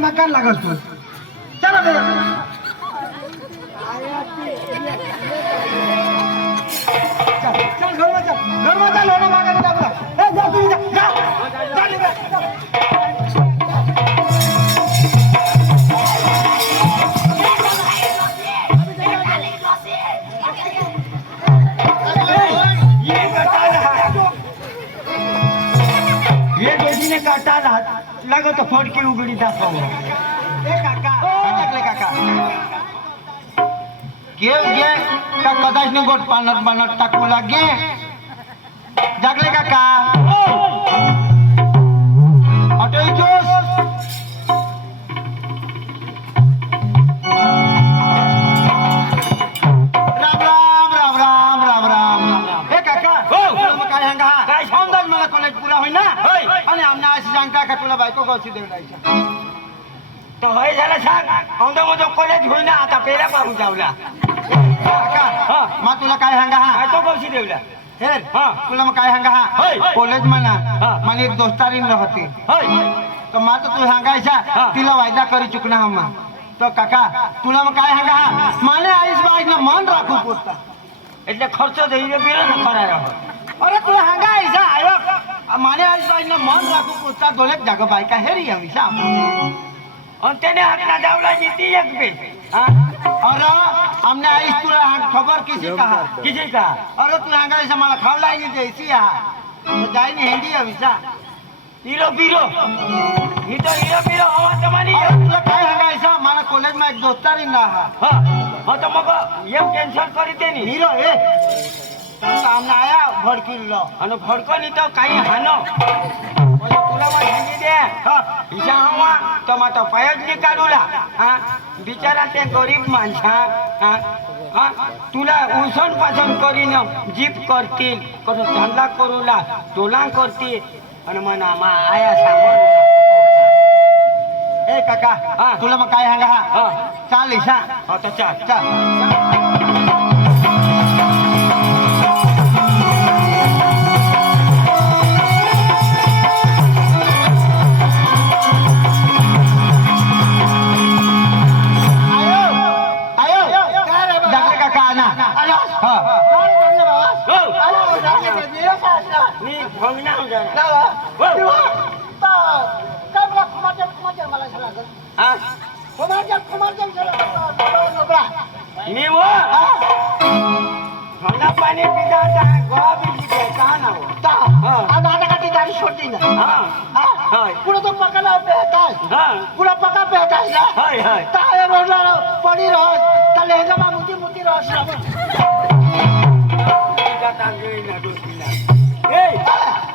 मकान लागस तू चला चल घर में चल होना मांगा ना जा तू जा ये दोषीने काटा लागत फडकी उघडी दाखव काका टाकले काका घे घे का कदाच न गोट पानत पानत टाकू लागे जागले काका ऑटो जोस राम राम राम राम राम राम हे काका हो काय सांगा काय समजाच मला कॉलेज पुरा होईना आणि आमना अशी सांगता का तुला बायको गावची देवडायच्या तो होय झाला सांग औंदा मग कॉलेज होईना आता पेरा पाहू जावला काका मा तुला काय सांगा हा तो गावची देवला हे तुला मग काय सांगा हा कॉलेज म्हणा मला एक दोस्तारीन राहते तर माझं तू सांगायचा तिला वायदा करी चुकना हम्मा तो काका तुला मग काय सांगा हा माने आईस बाईना मन राखू पोता એટલે ખર્ચો દઈને પેલો ન કરાયો અરે તું હંગાઈસા આયો માને આજ બાઈના મન રાખું પોતા દોલેક જાગો બાઈ કા હેરી આવીસા અને તેને હાથના જાવલા જીતી એક બે हां अरे हमने आईस तुला खबर किसी का अरे तू हंगाईसा मला खावलाई नाही द्यायची हा तो जाई ने हेंडी आवीसा हीरो बीरो ही तो हीरो बीरो हवा तुम्हारी तुला काय हंगाईसा मला कॉलेज में एक दोस्तारी ना हां हां तो मग ये टेंशन करी देनी हीरो ए सामने आया भडकिलो आणि भडकनी तो काही हानो तुला मग सांगी दे हिचा हवा तो मग तो पायच निकालूला हा बिचारा ते गरीब माणसा हा तुला उसन पासन करीन जीप करतील कसं चांगला करूला टोला करतील आणि मग आम्हा आया सामान ए काका तुला मग काय सांगा हा चाल ईशा हो तो चाल चाल पानी पिता गोवा बिजली कहा ना हो अब आधा का तिजारी छोटी ना पूरा तो पका पेहता है पूरा पका पेहता है ताए रोडला पड़ी रहो ता लहंगा मा मुती मुती रहो श्रम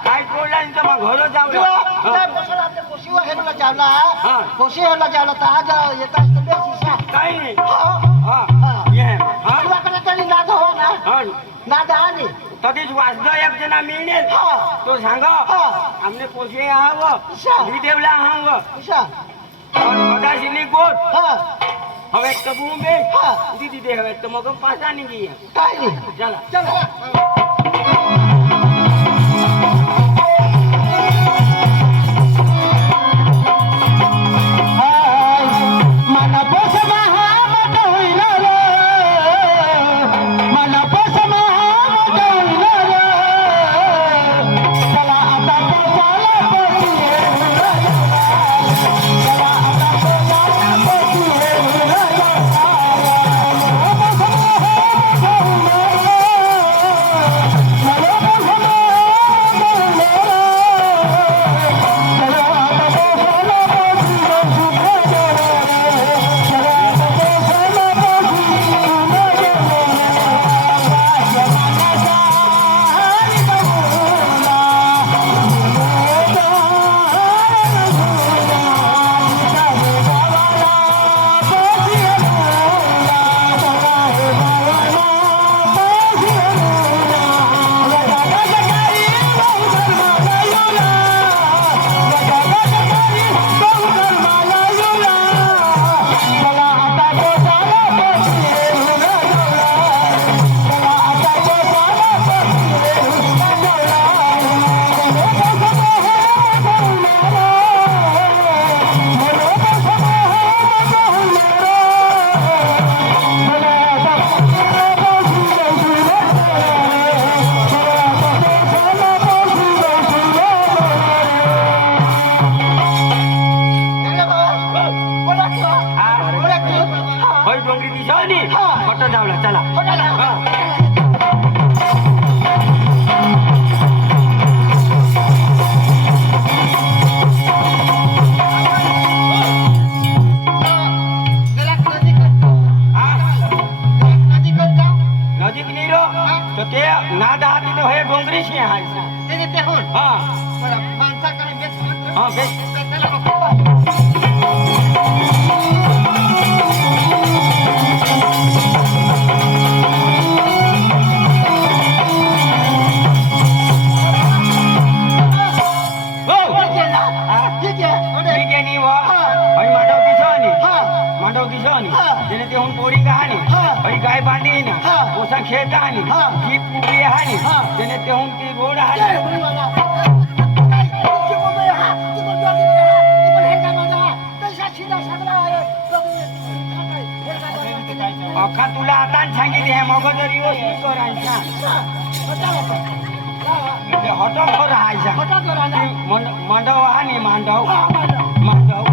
काय कोला इंत मा घरो जावला काय पसला आपले कोशीवा हेला जावला कोशी हेला जावला ता आज येता बेसीसा काय नाही ये तुला कडे तरी नाद हो ना नाद आली तदीच वाजदा एक जना मिळेल तो सांगा आमने कोशी आहाव विदेवला आहाव कदाचिनी गोट હવે કબુ બે દીદી દે હવે તો મગમ પાછા ની ગઈ કાઈ નહીં ચાલો ચાલો ते ना दहाती तो हे डोंगरी शे हाय त्याने ते होऊन हा बरं माणसाकडे बेस हा बेस त्याला जेने ते पोरी कहानी गाय बांधी ना पोसा खेत हानी ही पुरी हानी जेने ते ती गोड हानी अख्खा तुला आता सांगितले हे मग जरी करायचा हटक राहायचा मांडव हानी मांडव मांडव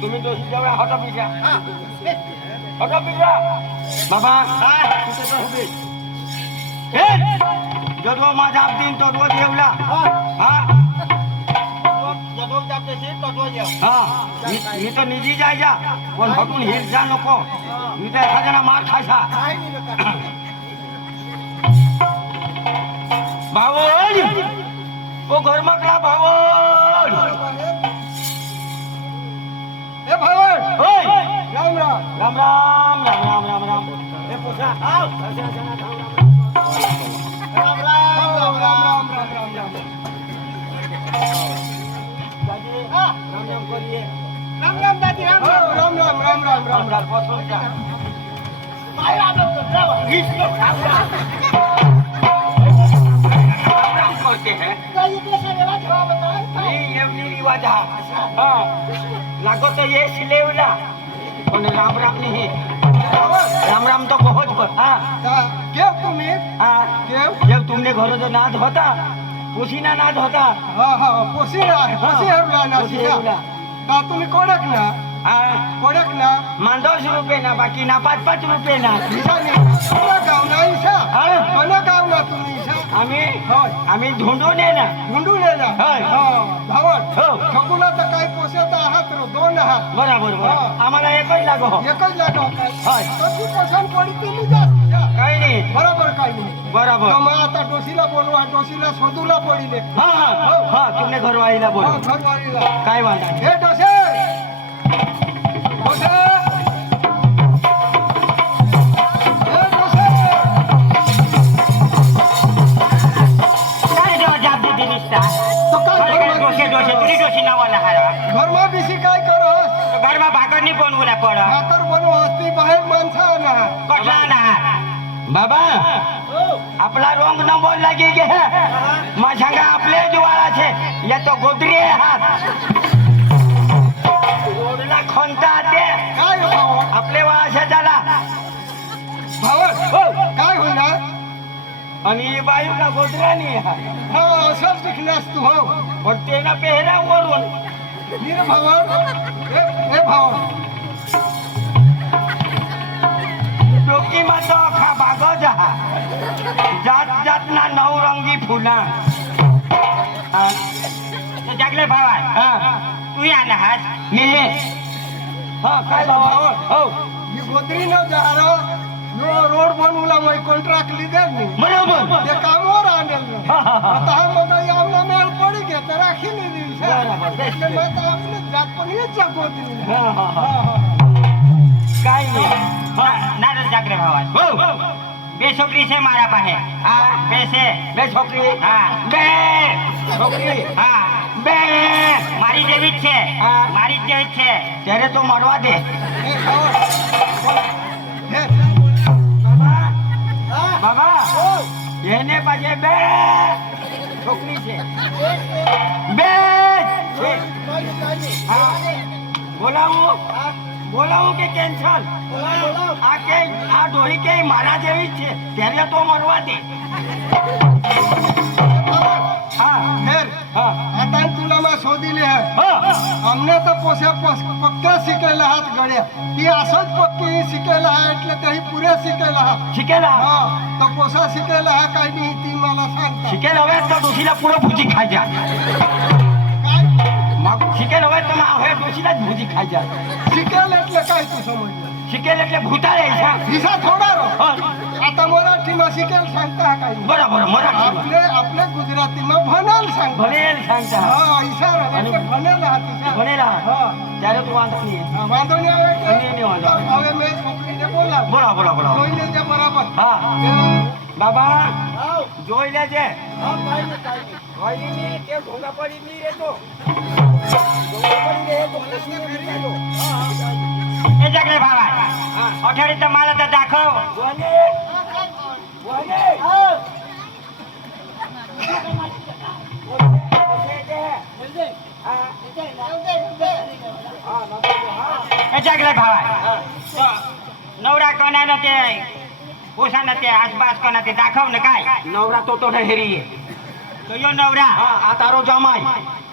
तुम्ही दोषी जेवढा हॉटा पिझ्या हॉटा पिझ्या बाबा जदवा माझा दिन तोडवत येवला मी तर निजी जायचा पण हटून हिर जा नको मी तर एखाद्याला मार खायचा भावड ओ घरमाकला भावड ए भावड होय राम राम राम राम राम राम राम राम ए पोसा आव राम राम राम राम राम राम दादी राम राम करिए राम राम दादी राम राम राम राम राम राम राम राम बसो जा काय राम राम करते हैं ये कैसे रेवा छवा बताए ये रिवाज हा लागो तो ये सिलेवला पण राम राम नहीं राम राम तो बहुत कर केव तुम्ही केव जब तुमने घरों जो नाद होता पुसीना नाद होता पोसीना पोसीहरुला ना पुसीहरुला का तुम्ही कोडक ना कोडक ना मान 200 रुपये ना बाकी ना 5-5 रुपये ना ईशानी कोणा गाव ना ईशा कोणा गाव ना तुम्ही ईशा आम्ही ढूंढून ये ना ढूंढून ये ना धावड हो ठगुला तर काही पोसेत आहात रो 2 आहात बरोबर आम्हाला एकच लागो एकच लागो होय कशी पसंत पडती नाही जात काही नाही बरोबर काही नाही बरोबर मग आता डोसीला बोलवा डोसीला शोधूला पडिले हा तुमने घरवाळीला बोल घरवाळीला काय वांधा हे डोसे डोसे हे डोसे काय जेव्हा जाब दे निष्ठा तो काय डोसे डोसे तुरी डोशी नावाला हारा घरमा बिसी काय करस घरमा भाकर नाही बनवला पड भाकर बनव असती बाहेर माणसा ना कटला ना बाबा आपला रोंग नंबर लागी गे माझ्या आपले जुवाळा छे या तो गोदरी हात गोडला खोंता ते काय भाव आपले वाळाशे झाला भावड काय होणार आणि बायू ना गोदरा नाही हा असंच दिखण्यास तू हो पण ते ना पेहरा वरून नीर भावड हे भाव डोकी मातो खा बागो जा जात जात ना नवरंगी फुला जागले भावा तू या ना हात मी काय भावा हो ही गोदरी न जारो नो रोड बनवला मग कॉन्ट्रॅक्ट लिदर नी बरोबर ते कामवर आणल आता मग आमना मेळ पडी घे तर राखी नी दिवस बरोबर. એટલે મેં તો આપને જાત પણ એ જ ગોદરી काय नाही नारद जागरे भावा हो बे छोकरी से मारा पाहे बे से बे छोकरी बे छोकरी बे मारी जेवी छे मारी जेवी छे तेरे तो मरवा दे बाबा येने पाजे बे छोकरी छे बे बोलावू के कैंसल आके आ डोही के मारा जेवी छे तेरे तो मरवा दे आता तुला मा शोधिले है हमने तो पोसे पक्का शिकेला हात गड्या ती असंच पक्की शिकेला आहे એટલે तही पुरे कोसा शिकेल हा शिकेल हा. हा तो कोसा शिकेल हा काही नाही ती मला सांगता शिकेल हवे तर दोषीला पुढं भुजी खायच्या. काय मग शिकेल हवे तर मग हे दोषीलाच भुजी खायच्या. शिकेल એટલે काय तू समजलं शिकेल એટલે भूताळ यायचा. हिसा थोडा रो हो. आता मराठीમાં शिकेल सांगता हा काही बरोबर मराठी आपले ગુજરાતીમાં ભણેલ सांगता ભણેલ सांगતા. હા ઈશારા એટલે ભણેલ હા ઈશારા ભણેલા હા ત્યારે તું વાંધો નહીં. હા, વાંધો નહીં આવે કે નહીં વાંધો આવે. હવે મેં છોકરીને બોલાવ બોલો બોલો બોલો. જોઈ લેજે બરાબર હા બાબા આવ જોઈ લેજે. હા કાઈ નહીં કોઈ નહીં તે ભોગા પડી નહીં રહેતો. ભોગા પડી રહે તો લક્ષ્મી કરી દેજો. એ જાગરે ભાવા અઠવાડિયે તો મારે તો દાખવ બોલે બોલે એ જાગરે ભાવા નવરા કોના ને તે ઓછા ને તે આસપાસ કોના તે દાખવ ને કાય નવરા તો હેરી. તો યો નવરા હા આ તારો જમાઈ.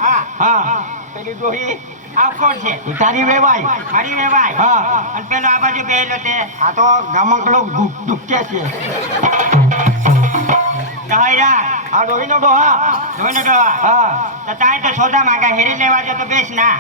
હા હા પેલી ડોહી આ કોણ છે ઈ તારી વેવાઈ. મારી વેવાય હા અને પેલો આ બાજુ બેહેલો તે આ તો ગામકડો દુખતે છે. કહાયરા આ ડોહીનો ડોહા. જોઈને ડોહા હા તો તાય તો સોદા માંગા હેરી લેવા જો તો બેસ ના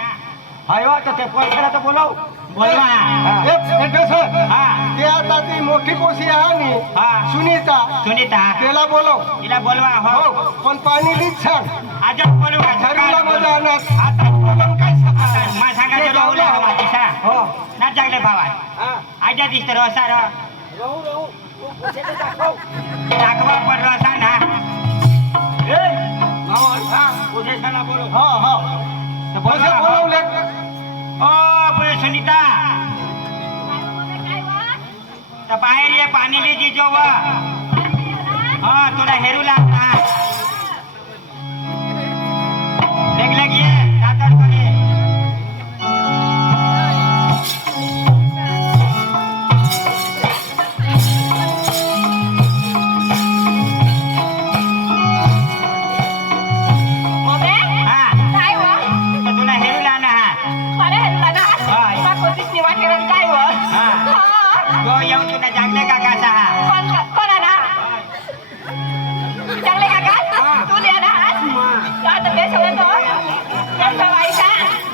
આવ્યો તો તે કોઈ ખરા તો બોલાવ. બોલવા હા એ બેસો હા તે આ તાતી મોટી પોસી આની હા સુનીતા સુનીતા પેલા બોલો એલા બોલવા હો હો પણ પાણી લીધ છાણ આજે બોલું કે ધરીલા બધા ના આ તો બોલમ કાઈ સકા માં સાંગા જો બોલે હવા દિશા હો ના જાગલે ભાવા હા આજે દિસ તો રોસા રો રહું તું પૂછે કે દાખવ રાખવા પર રોસા ના એ માવર હા ઓછે ખાના બોલો. હા હા તો બોલો બોલો લે ઓ બોલે સુનીતા તો બહાર ये पानी ले जी जो वा हाँ थोड़ा हेरू लाना देख लगिए दातर करे हाँ तो थोड़ा हेरू लाना है हाँ जो येऊ तुला जागले का कासा हा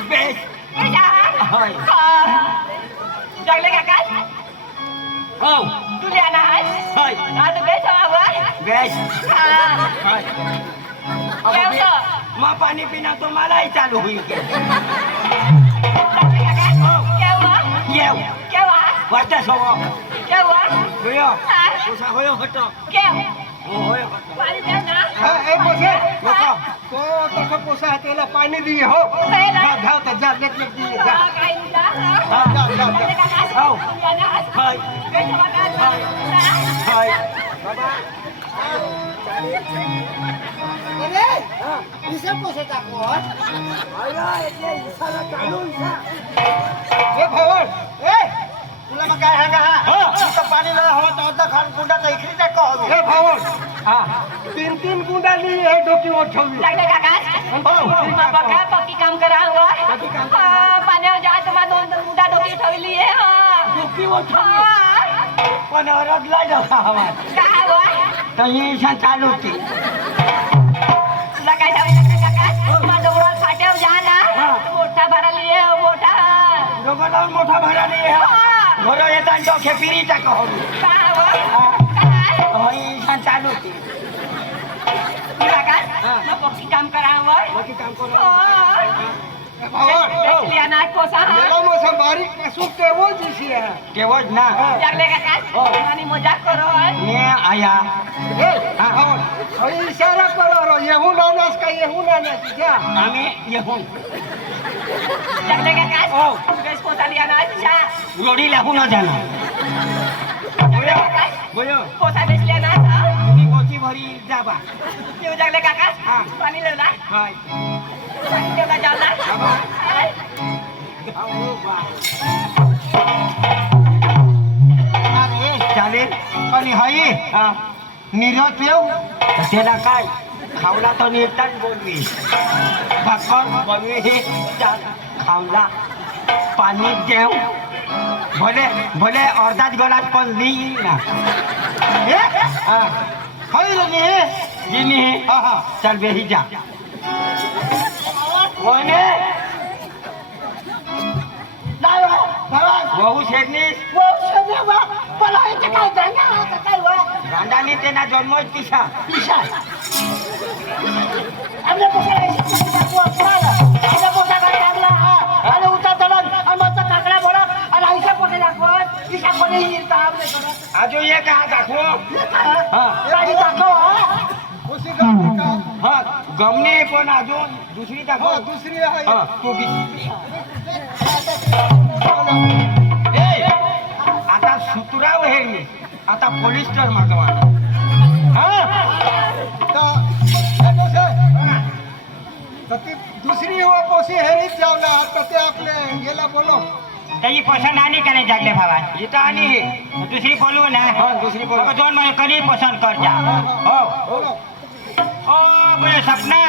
બેસ. હો હોય બેસ. માં પાણી પીના તો મારાય ચાલુ હોય કે કેવ વાતા સોવો ગયો ઓછા હોયો હતો હોયો હતો. હા એ પોસે લોકો કો તો પોસા તેલા પાણી દીએ હો જા જાવ તો જા લેક લેક દીએ જા હા જા જા જા આવ હાય હાય બાબા એ ભવન એ तुला मग काय सांगा हा तो पाणी लय हवा तो अर्धा खान गुंडा तर इकडे टाका हवी हे भावन હા तीन तीन गुंडा ली हे डोकी ओठवली ડોકી ઓછો પણ રડલા જતા હવા તો એ છે ચાલુ હતી. दोघं मोठा भाडा नाही घरो येतात डोके फिरी टाका हवी चालू होती. काम करावं बाकी काम करू भावन मेला मग बारीक पासून तेवो दिसी आहे केवळ ना आणि मजाक करो ने आया हे भावन अरे इशारा करो रो येहू नानास का येहू नानास क्या आम्ही येऊन जगले का काय हो बेस पोसाली ना तिच्या रोडी लागून जाणार जगले का काय बोलो पोसा बेसल्या ना तुम्ही गोची भरी जाबा तू जगले का काय हा. पाणी लेला हाय पाणी लेला जावला चालेल आणि हाई हा निरोप येऊ त्याला काय खावला तो नेताच बोलवी भाकर बनवी हे खावला पाणी देव भले भले अर्धाच गलास पण ली ना हा खाई रे नी जी नाही हा हा चल बेही जा कोणे नाही वहू शेरनीस गांडानी तेना जन्म तिसा आजो ये का दाखवो हा गमने पण अजून दुसरी दाखव दुसरी आहे हा तू बी आता सुतराव हे मी आता पोलिस्टर मागवा दुसरी हो पोसी हेरीच जावला आता ते आपले गेला बोलो त्याची पसंत आणि का नाही जागले भावा इथं आणि दुसरी बोलू ना हा दुसरी बोल मग दोन महिने कधी पसंत कर जा हो बोलो ओ बोले सपना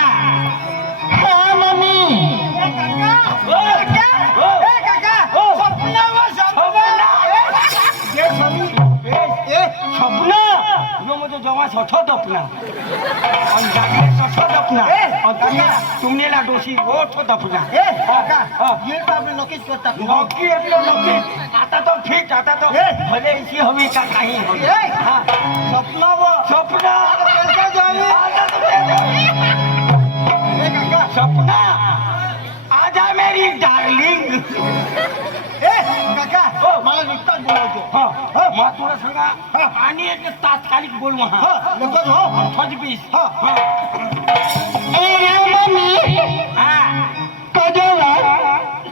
जेव्हा सठत अपना आणि जागले सठत अपना तुमने ला डोशी ओठत अपना ये तो आपने नोकीच करता नक्की એટલે नक्की आता तो ठीक आता तो भले इसी हवी का काही सपना वो सपना कैसा जावे सपना आजा मेरी डार्लिंग काका मला नुकताच बोलायचो मग तुला सांगा आणि एक तात्कालिक बोलू लगेच हो फजबीस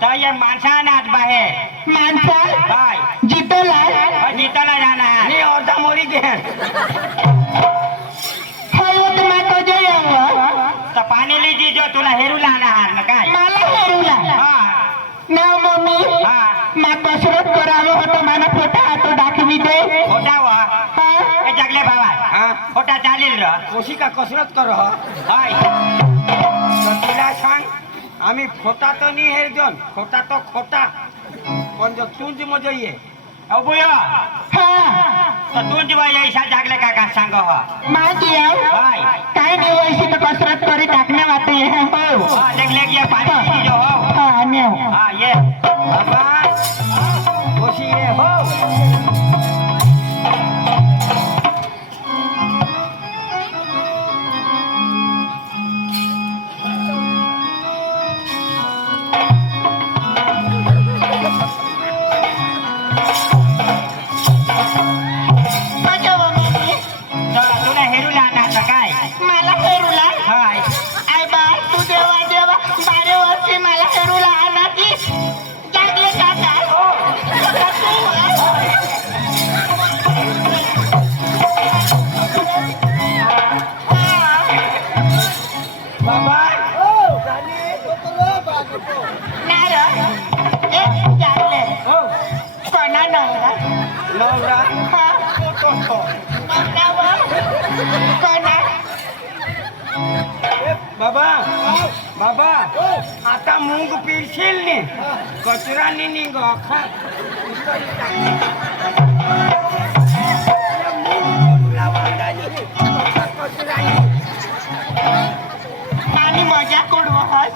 तो ये माणसा नाच बाहेर बाय जितला जाणार आणि अर्धा मोरी घे तर पाणी लिजी जो तुला हेरू लाणार ना काय हा हा खोटा वा ए जगले भावा खोटा चालेल र कोशी का कसरत कर हाय तिला सांग आम्ही खोटा तर नाही हे जण खोटा तो खोटा पण जो तुंज मजा ये अबुया तर तू जेव्हा यायचा जागले काका सांग हाय कसरत करी टाकणे वाटे हो हा लेग ये पाणी लिजी जो हो हा ये बाबा कोशी ये हो तुला हेरू लाणार ना काय मला हेरूला हाय आई बा तू देवा देवा 12 वर्षी मला हेरूला आणा की जागले काका बाबा नार ए जागले हो कोणा नवरा नवरा हा तो नवरा कोणा बाबा बाबा आता मूग पिरशील ने कचरा नि निघ आणि मजा करू हास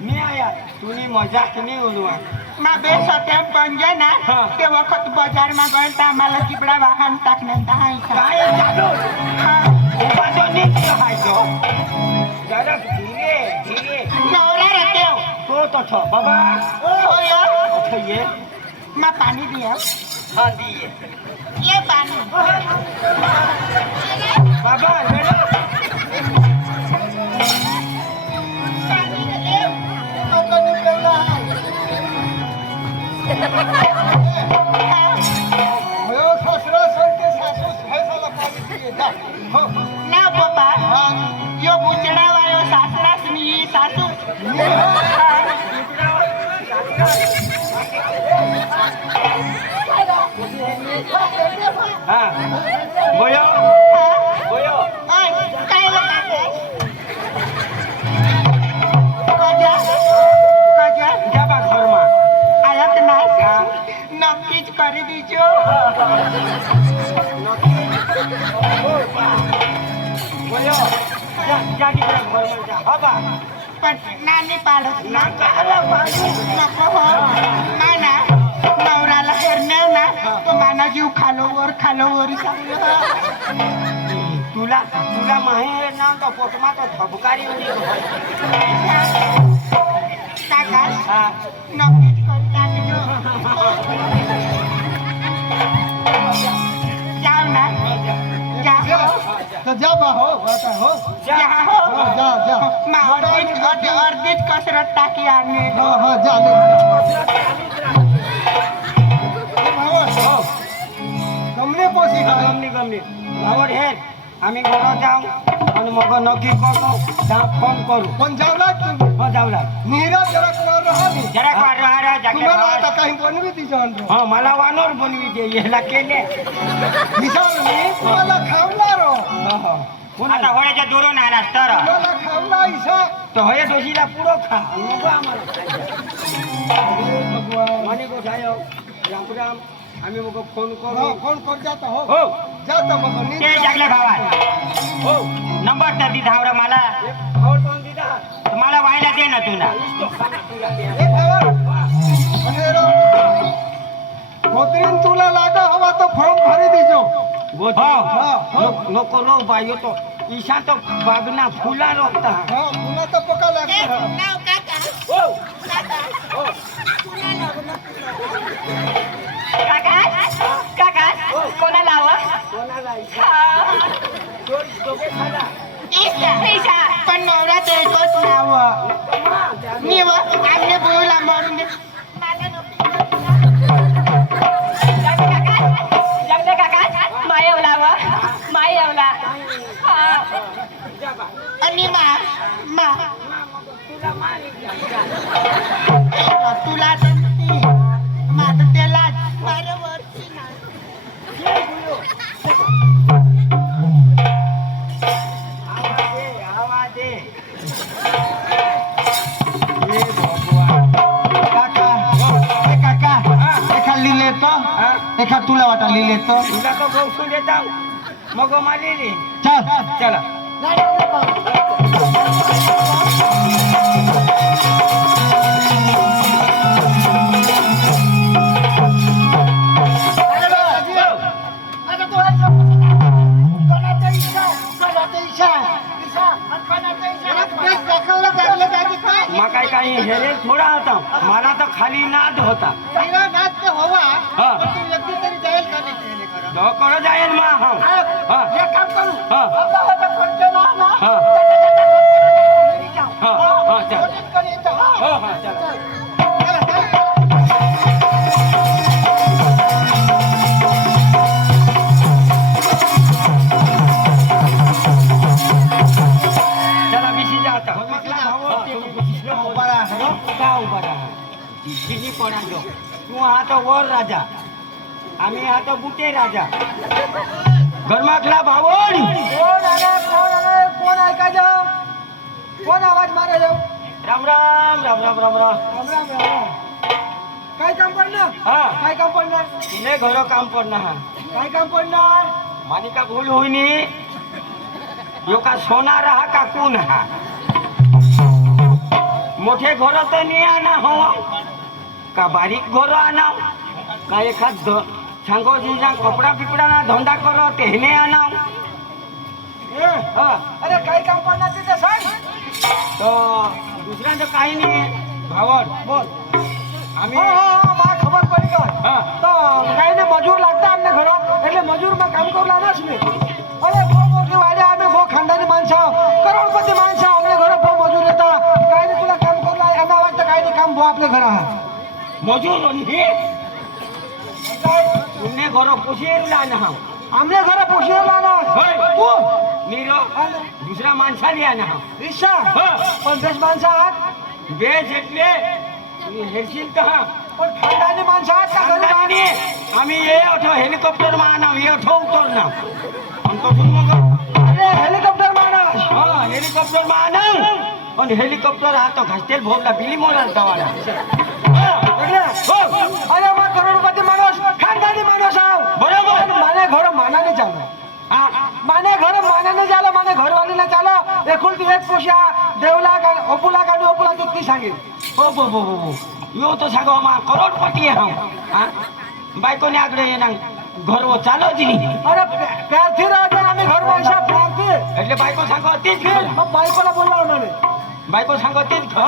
मी आया तुनी मजाक नाही उडवा मा बे सटे पंजे ना हा. ते वखत बाजार मा गए ता मला चिपडा वाहन टाकण्यात आहे का काय चालू हा उभा तो नीट राहायचो जरा धीरे धीरे नवरा रखेव तो छ बाबा होय अच्छा ये मा पाणी दिया हाँ दिए ये पाणी बाबा लेना पाणी दे ना पप्पा यो बुचडा वायो सासरास मी सासू हाँ बोयो बोयो काय लागते कजा कजा क्या बात फरमा आयात नाही नक्कीच बोलो जा तिकडे घरमध्ये जा. हो बा पण नानी पाडत ना नका पाडू. नको हो ना नवऱ्याला करण्याव ना तो माना जीव खालो वर तुला तुला माहिती आहे ना तो पोटमा तो धबकारी होती. काका हा नक्कीच करतात जाऊ ना तो जा बा हो आता हो जा जा जा अर्धीच कसरत टाकी आणि हा जा गमने पोसी का गमनी आवड हे आम्ही घरात जाऊ आणि मग नक्की करतो फोन करू. पण जावला तुम्ही हो जाऊला नीरा जरा कोण राहिली जरा कर रहा तुम्हाला आता जाके काही बनवी ती जाण हा मला वानोर बनवी दे याला केले. विशाल मी तुम्हाला खावला रो आता होळ्याच्या दुरून आलास तर तुम्हाला खावला इसा तो हे दोषीला पुढं खा नको आम्हाला भगवान म्हणे को सायो राम राम आम्ही मग फोन हा करू. फोन कर जाता हो हो जाता मग ते जागले भावा हो नंबर तर दी धावरा मला आवड पण दिला तर मला व्हायला दे ना तुला एक खबर आणि रो गोत्रीन तुला लागा हवा तो फॉर्म भरी दीजो हो हा नको रो बायो तो ईशा तो बागना फुला रोकता. हा पुन्हा तर पका लागतो नाव काका हो काका कोणाला हवा कोणाला ईशा दोघे खाला ईशा पण नवऱ्यात एकच नाव मी व आमने बोला म्हणून जगले काका मायवला वा मायवला आणि मा तुला तर माझं त्याला माझ्या वरची नाही आवाज दे काका एका लिहिले तो एका तुला वाटा लिहिले तो तुला का गोष्ट देता मग मारलेली चल चला मग काही हेरे थोडा होता मला तर खाली नाद होता. हा कर जाईल मा हा हा हा हा चल हो हा चला चला बिशी जाता का उभा राहा बिशी पडा जो तू हा तो वर राजा आम्ही हा तो बुटे राजा गरमातला भावड कोण ऐकायचं कोण आवाज मारे राम राम राम राम राम राम काय काम पडणार हा काय काम पडणार तिने घर काम पडणार हा काय काम पडणार मानिका भूल होईनी यो का सोना रहा का कोण हा मोठे घर तर नाही आणा हो का बारीक घर आणा का एखाद सांगो जीजा कपडा बिपडा ना धंदा करो तेने आणा हा अरे काय काम पडणार तिथे सांग तो दुसऱ्यांचं काही नाही भावड बोल आम्ही मला खबर पडी काय हा તો કઈને મજૂર લાગતા અમને ઘરો એટલે મજૂરમાં કામ કરું લાના છે અરે બહુ મોટી વાડે અમે બહુ ખાનદાની માણસ કરોડપતિ માણસ અમને ઘરે બહુ મજૂર હતા કાઈને तुला काम करू लाय એના વાગતા કાઈને काम બહુ आपल्या ઘरा मजूर आणि तुमने घर पोषेला ना आमल्या घरा पोषे लाना होय. तू नीरो दुसऱ्या माणसाने आणा ईशा हा. 50 माणसं आहात बेस એટલે हेरशील का पण खानदानी माणसं आहात का घरी खानदानी आम्ही ये अठो हेलिकॉप्टर मा आणा ये अठो उतरना आमको तुम मग अरे हेलिकॉप्टर माणस हा हेलिकॉप्टर मा आणा आणि हेलिकॉप्टर हा तो घासतेल भोगला बिली मोराल तवाला हो अरे मग करोडपती माणूस खानदानी माणूस आहो बरोबर एकुलती एक पोशा देवला का ओपुला का ओपुला किती सांगेल हो यो तो सांगो मा करोडपती आहे हा बायकोने आगळे येणार घरवो चालो दिली अरे प्यारથી राहते आम्ही घर पैसा प्यारથી એટલે બાયકો सांगो तीच मग बायकोला बोलवा म्हणे बायको सांगो तीच हो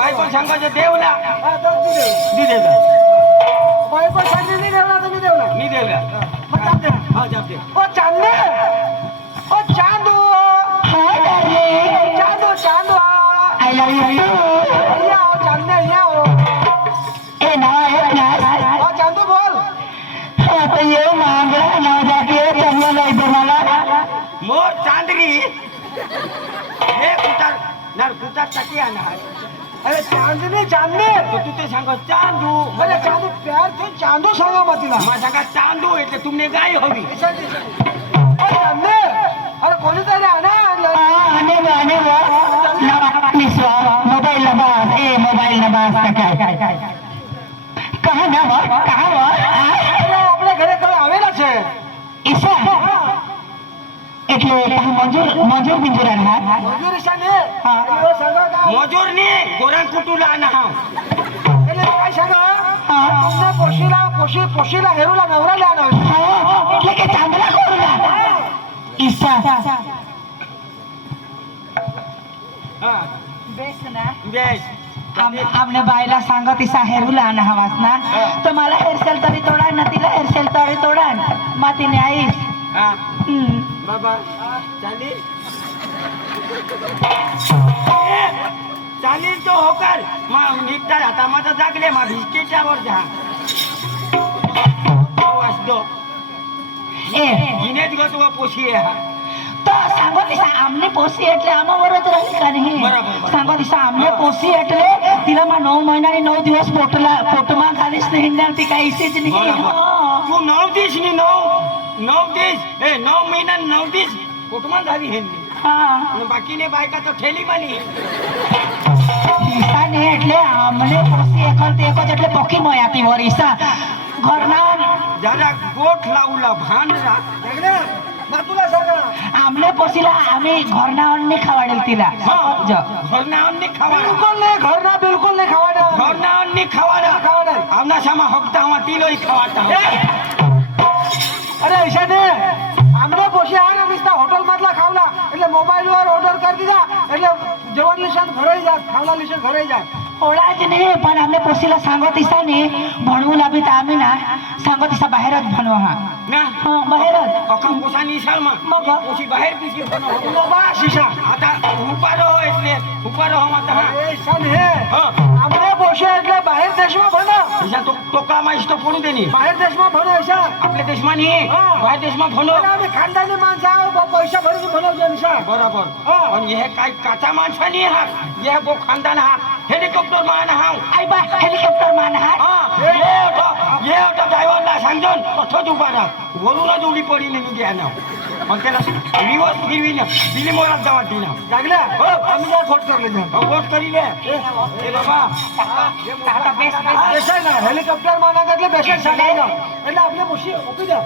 बायको सांगो जे देवला हा, तर ती देव. दी देवला बायको सांगली नाही देवला तुम्ही देवला मी देवला मग जाप दे. हा जाप दे ओ चांदे ओ Chandu Chandu Chandu I love you. या ओ चांदे या ओ ए ना ओ चांदू बोल आता ये मांगा ना जाके चंगला नाही तुम्हाला मोर चांदरी हे कुटार नार कुटार टाकी आना अरे चांदनी चांदनी तो तू ते सांगो चांदू अरे चांदू प्यारથી चांदू सांगा मग तिला मा सांगा चांदू એટલે तुमने गाय हवी ओ चांदे अरे कोणीतरी आणा आने वो निस्वा मोबाइल नबाज ए मोबाइल नबाज काय कहा ना वो અરે આપણે ઘરે કઈ આવેલા છે ઈસા એટલે મજૂર બિંજુરા ના મજૂર ઈશાને એનો સંગો કા मजूर ने गोरान कुटूला आना हा એટલે काय सांगा તમને પોશીલા હેરુલા નવરા લેવાનો એટલે કે ચાંદલા કોરલા ઈસા हा बेस ना बेस आपल्या बायला सांगत इसा हेरूला ना हवास ना तर मला हेरसेल तरी तोडा ना तिला हेरसेल तरी तोडा मग तिने आईस हा बाबा चाली चाली तो होकर मा निघता आता माझा जागले मा भिस्कीच्या वर जा वाचतो ए जिनेच गो पोशी आहे हा તો સાંગો દિશા આમને પોસી એટલે આમાં વરજ રહી का नाही बरोबर. સાંગો દિશા આમને પોસી એટલે तिला 9 महिना आणि 9 दिवस पोटमा खालीच नाही हिंडणार ती काही इसेच नाही बरोबर. हा. तू 9 दिस नी 9 दिस 9 महिना 9 दिस कुटुंबात झाली हेंदी हा आणि बाकीने बायका तो ठेली मानी ઈશાને એટલે આમને પોસી એકલ એટલે પોકી મોયાતી વર ઈશા ઘરના जरा गोठ लावला भांडला जगण्या मग तुला सांगा आमने पोसीला आम्ही घરના अन्ने खावाडेल तिला समज घरना अन्नी खावा बिलकुल नाही खावाडा घरना अन्नी खावाडा खावाडा. आमना सामा हकता हवा तिलोय खावाता अरे ईशाने आमने पोशी आहे ना नुसता होटल मधला खावला એટલે મોબાઈલ वर ऑर्डर કરી દીધા એટલે जेवण लिशन घरे जा खावला लिशन घरे जा ओळाच नाही पण आमने पोसीला सांगत इसाने भणवू लाभी तर आम्ही ना सांगत इसा बाहेरच भणवा हा ना हा बाहेरच अका पोसानी इशाल मा मग? पोशी बाहेर पिशी बनो बाबा शिशा आता उपारो એટલે उपारो हम आता ए ईशान हे हा आमने पोशी એટલે बाहेर देशમાં ભણો ईशा तो टोका मा इष्ट पडू देनी बाहेर देशમાં भणो ईशा आपल्या देशमा नाही हा. बाहेर देशमा भनो आणि आम्ही खानदानी माणसं आहो पैसा भरून भणवतो ईशा बरोबर हा. पण हे काय काचा माणसा नाही हा हे गो खानदान हा हेलिकॉप्टर मान हा आई बा हेलिकॉप्टर मान हा हा ये होता ड्रायव्हरला सांगजोन कठोच उभा राहा वरूनच उडी पडी नाही घ्या ना मग त्याला रिवर्स फिरवी ना दिली मोरात जावा दिना लागल्या हो आम्ही काय खोट करले जाऊ वोट करी ले ए बाबा आता बेस बेसन ना हेलिकॉप्टर माना करले बेसन सांगायला એટલે આપણે પોશી ઓપી દે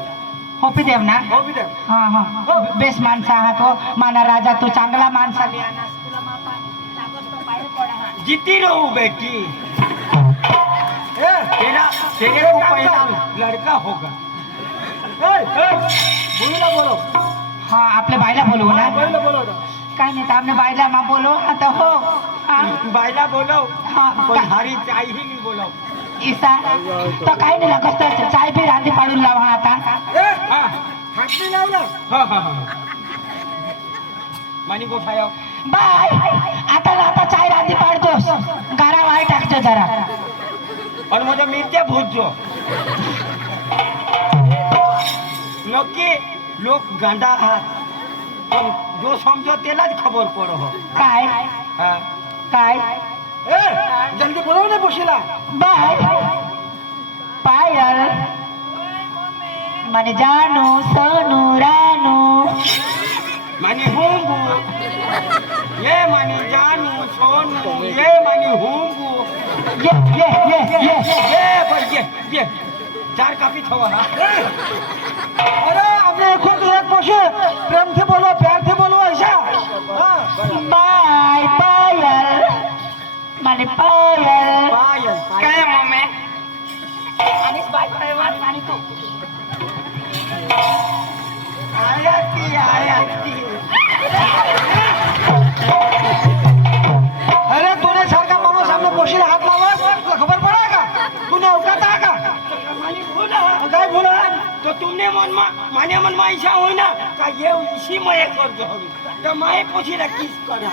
होपी देव ना ઓપી दे हा हा बेस माणसा हा तो माना राजा तू चांगला माणसा लिया जीती रहू बेटी ए तेरे को पहला लड़का होगा बुईला बोलो हा आपल्या बायला बोलवू ना पहिलं बोलो काय नाही तर आपल्या बायला मा बोलो आता हो हा बायला बोलव हा पण हारी चाय ही नाही बोलव ईसा तो काय नाही लागत तर चाय बी रांधी पाडून लावा आता ए हा हातली लावला हा हा मानी गोठाया बाय आता ना आता चाय रांधी पाडतोस गारा वाय टाकतो जरा आणि माझ्या मिरच्या भुजो नक्की लोक गांडा आहात पण जो समजो त्यालाच खबर पडो हो काय हा. काय ए जल्दी बोलव ना पोशीला बाय पायल माने जानू सोनू रानू मानी हुंगू ये मानी जानू सोनू ये मानी हुंगू ये पर ये चार काफी हवा हा अरे आम्ही एकूण एक पोशी प्रेमથી बोलो प्यारથી बोलो ऐसा हां माने मन मा इच्छा होई ना का ये इसी मये कर जो होगी तो माए पूछी ला किस करा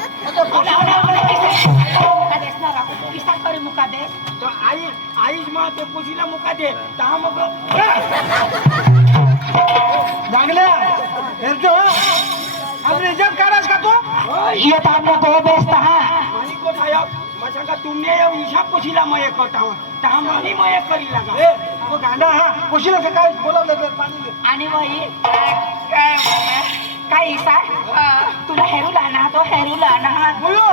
किसा करे मुका दे तो आई मां तो पूछी ला मुका दे ता मग चांगल्या हेरतो आपली इज्जत काढास का तू ये तो हमने को बेचता है मानी को थाया मसंगा तुमने ये ईशा पूछी ला मये करता हूं ता मानी मये करी लगा ए तो गांडा हा कुशीला से काय बोलावलं तर पाणी दे आणि वही काय इसा तुला हेरू लाना तो हेरू लाना बोलो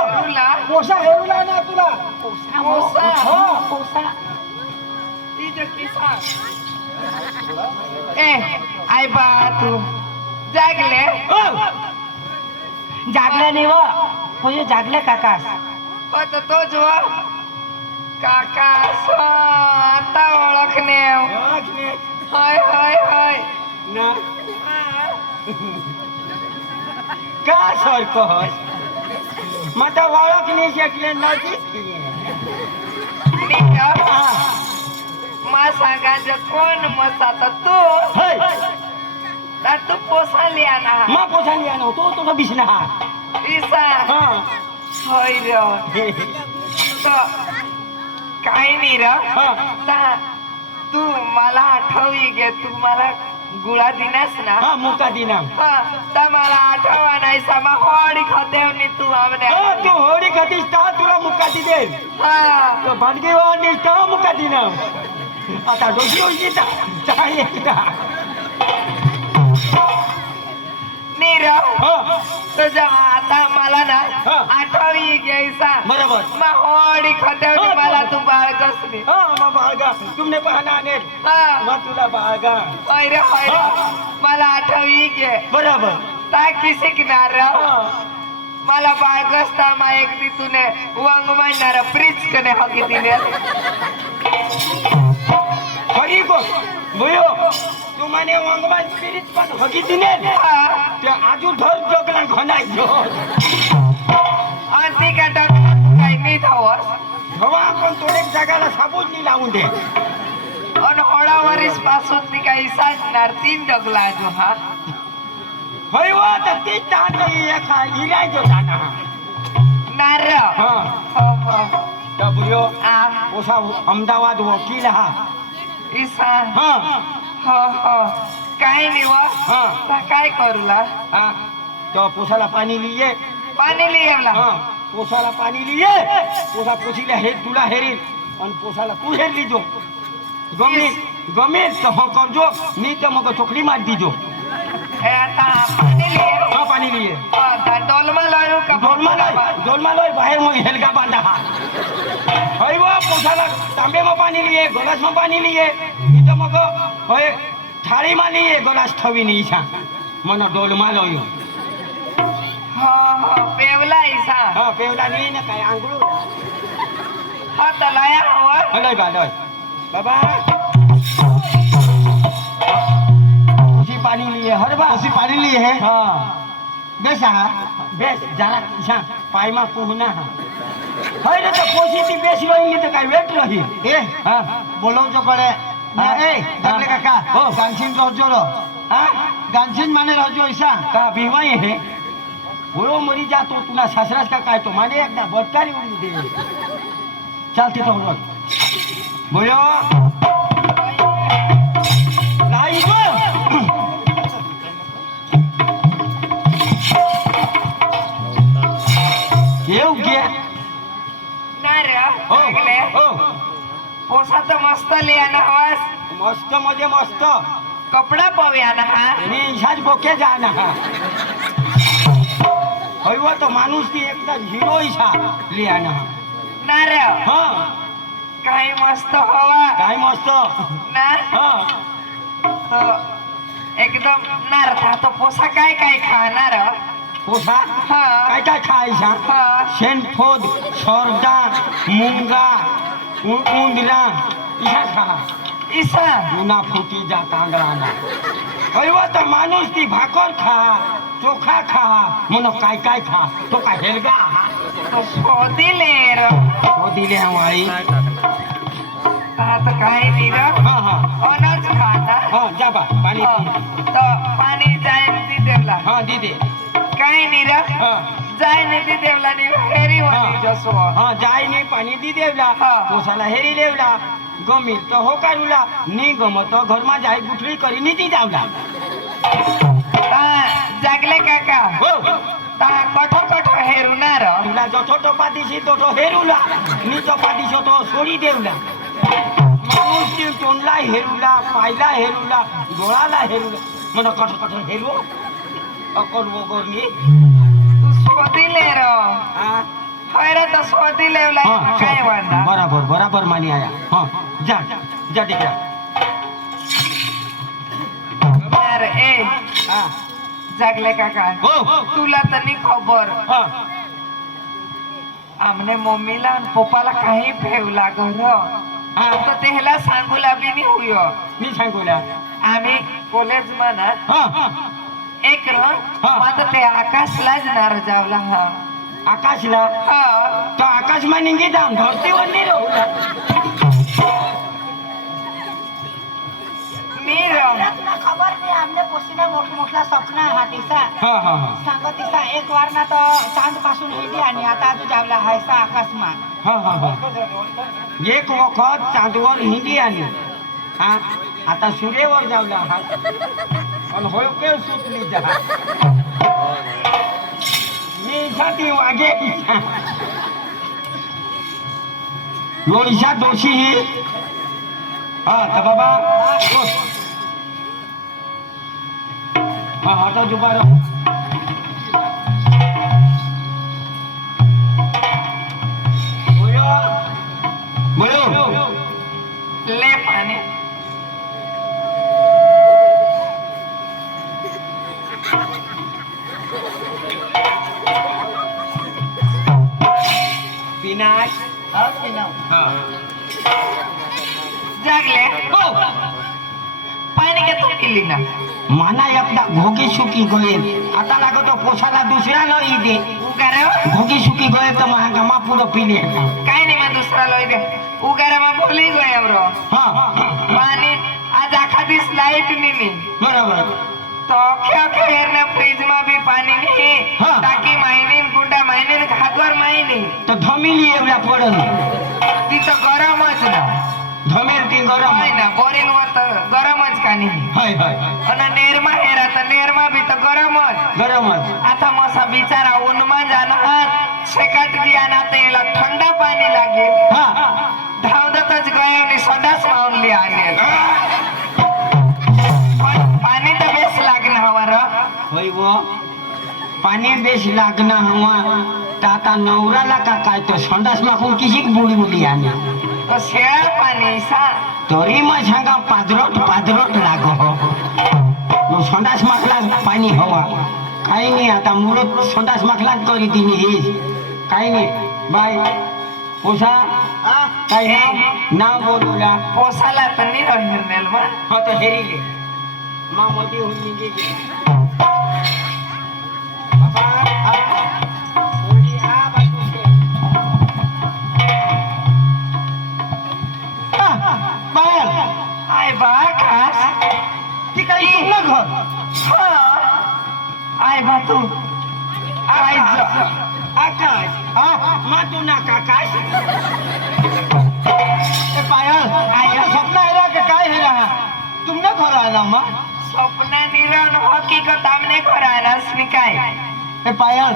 पोसा हेरूला ना तुला पोसा ए आई बा तू जागले जागले नाही व हो ये जागले काकास हो तर तो जो काका आता ओळखणे हाय हाय हाय ना का सर कहस मता वाळक नाही शकले नजीक मा सांगायचं कोण मत आता तू तू पोसाली आणा मा पोसाली आणो तो तो बिसना इसा हां होय रे तो काय नाही रे तू मला आठवली गे तू मला गुळा दिनास ना हां मुका दिना तर मला आठवा नाही समा होडी खातेवनी तू आमने तू होडी खातीस ता तुला मुका दी दे तो भाडगी वाणी ता मुका दिना आता डोशी होई ता चाय ता नीर तुझ्या आता मला ना आठवी घ्यायचा बरोबर मग होडी खातेवनी मला तू बाळगसली हां मा बाळगा तुमने पाहना ने मा तुला बाळगा होय रे मला आठवी घे बरोबर ता किसी किनार मला बाळगसता मा एक दी तुने वांग मारणार प्रीच कने हकी दिले खरी को भयो तू माने वांगमान स्पिरिट पण हगी दिने ते आजू धर जगला घनाई जो आंटी का काय नाही धावस भवा पण तोडे जगाला साबून नी लावून दे अन होडा वरीस पासून ती काही साजणार 3 डगला जो हा होय वा तर ती टाकी एक इराय जो जाना नार हां हो हो तर भयो आ ओसा अहमदाबाद वकील हा इसा हां हो हो काय नाही वा काय करूला हां तो पोसाला पाणी लिए पाणी लियवला हां पोसाला पाणी लिए पोसा पोसीला हे तुला हेरी आणि पोसाला तू हेरली जो गमी तो हो करजो मी तो मग चोकडी मार दीजो ए आता पाणी लिय हां पाणी लिए डोलमा लायो का डोलमा लोय बाहेर मग हेलगा बांधा हा होय वा पोसाला तांबे में पाणी लिए गलास में पाणी लिए इथं मग होय थाळी मा लिए गलास ठवी नी इसा मन डोलमा लोय हो हो पेवला इसा हां पेवला नी ना काय आंगळू हा तलाया हवा हलोय बालोय बाबा उसी पानी लिए हर बार उसी पाणी लिए है हाँ बेस हा बेस जरा इसा पायमा पुहना हा होय रे तो पोसी ती बेस रही तो काय वेट रही ए हां बोलवतो कडे हा. ए टाकले काका हो. गांशीन रोजो रो हां गांशीन माने रोजो ऐसा का भिवाई है बोलो मरी जा तो तुला सासरास का काय तो माने एकदा बटकारी उडी दे चालते तो रोज बोलो लाई गो येऊ गे नार हो लागले हो पोसा तर मस्त लिया ना हवास मस्त म्हणजे मस्त कपडा पाव्या ना हा मी इशाच बोके जाना हा होय तो माणूस ती एकदा हिरो इशा लिया ना नार हां काही मस्त हवा काय मस्त ना हां तो एकदम नार था तो पोसा काय काय खाणार पोसा हा काय काय खायचा हा शेणफोद शोरडा मुंगा उंदरा इसा खा इसा मुना फुटी जा कांगळाना होय तो माणूस ती भाकर खा चोखा खा म्हणून काय काय खा तो काय हेलगा तो शोधिले र तो दिले हवाई हा तर काही नाही रे हा हा अनच खाना हा जा बा पाणी तर पाणी जाय ती देवला हा दीदी काही नाही रे हा जाय नाही ती देवला नाही हेरी होती जसो हा जाय नाही पाणी दी देवला हा. पोसाला हेरी लेवला गमी तो हो काढूला नी गमत घरमा जाय गुठरी करी नी ती जावला जागले काका हो ता कठो कठो हेरुनार तुला जठो टोपा दिशी तो हेरुला नी टोपा दिशो तो सोडी देवला माणूस ती तोंडला हेरुला पायला हेरुला डोळाला हेरुला मन कठो कठो हेरू अकोर वगोर नी तू शोधिले रो हा हैरा तो शोधिले काय वांदा बराबर बराबर मानी आया हाँ जा जा दिखा यार ए हाँ जागले काका हो तुला तर नाही खबर हाँ आमने मम्मीला आणि पप्पाला काही फेवला घर हाँ तर त्याला सांगूला बी नाही हुयो मी सांगूला आम्ही कॉलेज म्हणत हाँ एक र हा. माझं ते आकाशलाच नार जावला हा आकाशला हा तो आकाश मानी दाम धरतीवर नाही राहू मी र तुला खबर नाही आमने पोसीना मोठा स्वप्न हा तिचा हाँ हाँ हाँ सांगो तिचा एक वार ना तो चांद पासून हिंदी आणि आता तू जावला हायसा आकाशमा हाँ हाँ हाँ एक वखत चांदवर हिंदी आली हाँ आता सूर्यवर जावला हा पण होय के सुटली जा मी साठी वागे लोईशा दोषी ही हाँ तर बाबा हाँ हाता जुबारा बोलो ले पाणी पिनाश हाँ पिना हाँ जागले हो पाणी का तू पिली ना माना एकदा घोगी सुकी गईल आता लागतो पोसाला दुसऱ्या न दे उगारे घोगी सुकी गईल तर महागामा पुरं पिले काय नाही मग दुसरा लोय दे उगारे मग बोली गो एवढं हा पाणी आज आखा दिस लाईट नाही बरोबर तो अख्या खेळणे फ्रीज मा बी पाणी नाही हा. टाकी माहिनी गुंडा माहिनी खातवर माहिनी तर धमिली एवढ्या पडल तिथं गरमच ना धमेल ती गरम होय ना बोरिंग वर तर गरमच का नाही हाय हाय आणि नेरमा हेरा तर नेरमा बी तर गरमच गरमच आता मसा बिचारा उन्मा जाणार शेकाट दिया ना ते याला थंड पाणी लागेल हा धावतच गया आणि संडास मावली आले पाणी तर बेस लागणं हवा र होय वो पाणी बेस लागणं हवा तर आता नवराला का काय तो संडास मागून किशीक बुडी बुडी आली तो शेळा पाणी सा तरी मग सांगा पादरोट पादरोट लागो मग संडास मागला पाणी हवा काही नाही आता मुलं संडास मागला तरी तिने हे काही नाही बाय पोसा काही नाव बोलूला पोसाला तर नाही राहिलेल मग हो तर हेरीले मा मोदी होऊन निघे बाबा आय बा खास ती काही तुमनं घर आय बा तू आय आकाश मा तू ना काकाश पायल आया स्वप्न आला का काय हे रहा तुमने घर आला मा स्वप्न निरण हकीकत आमने करायलास मी काय ए पायल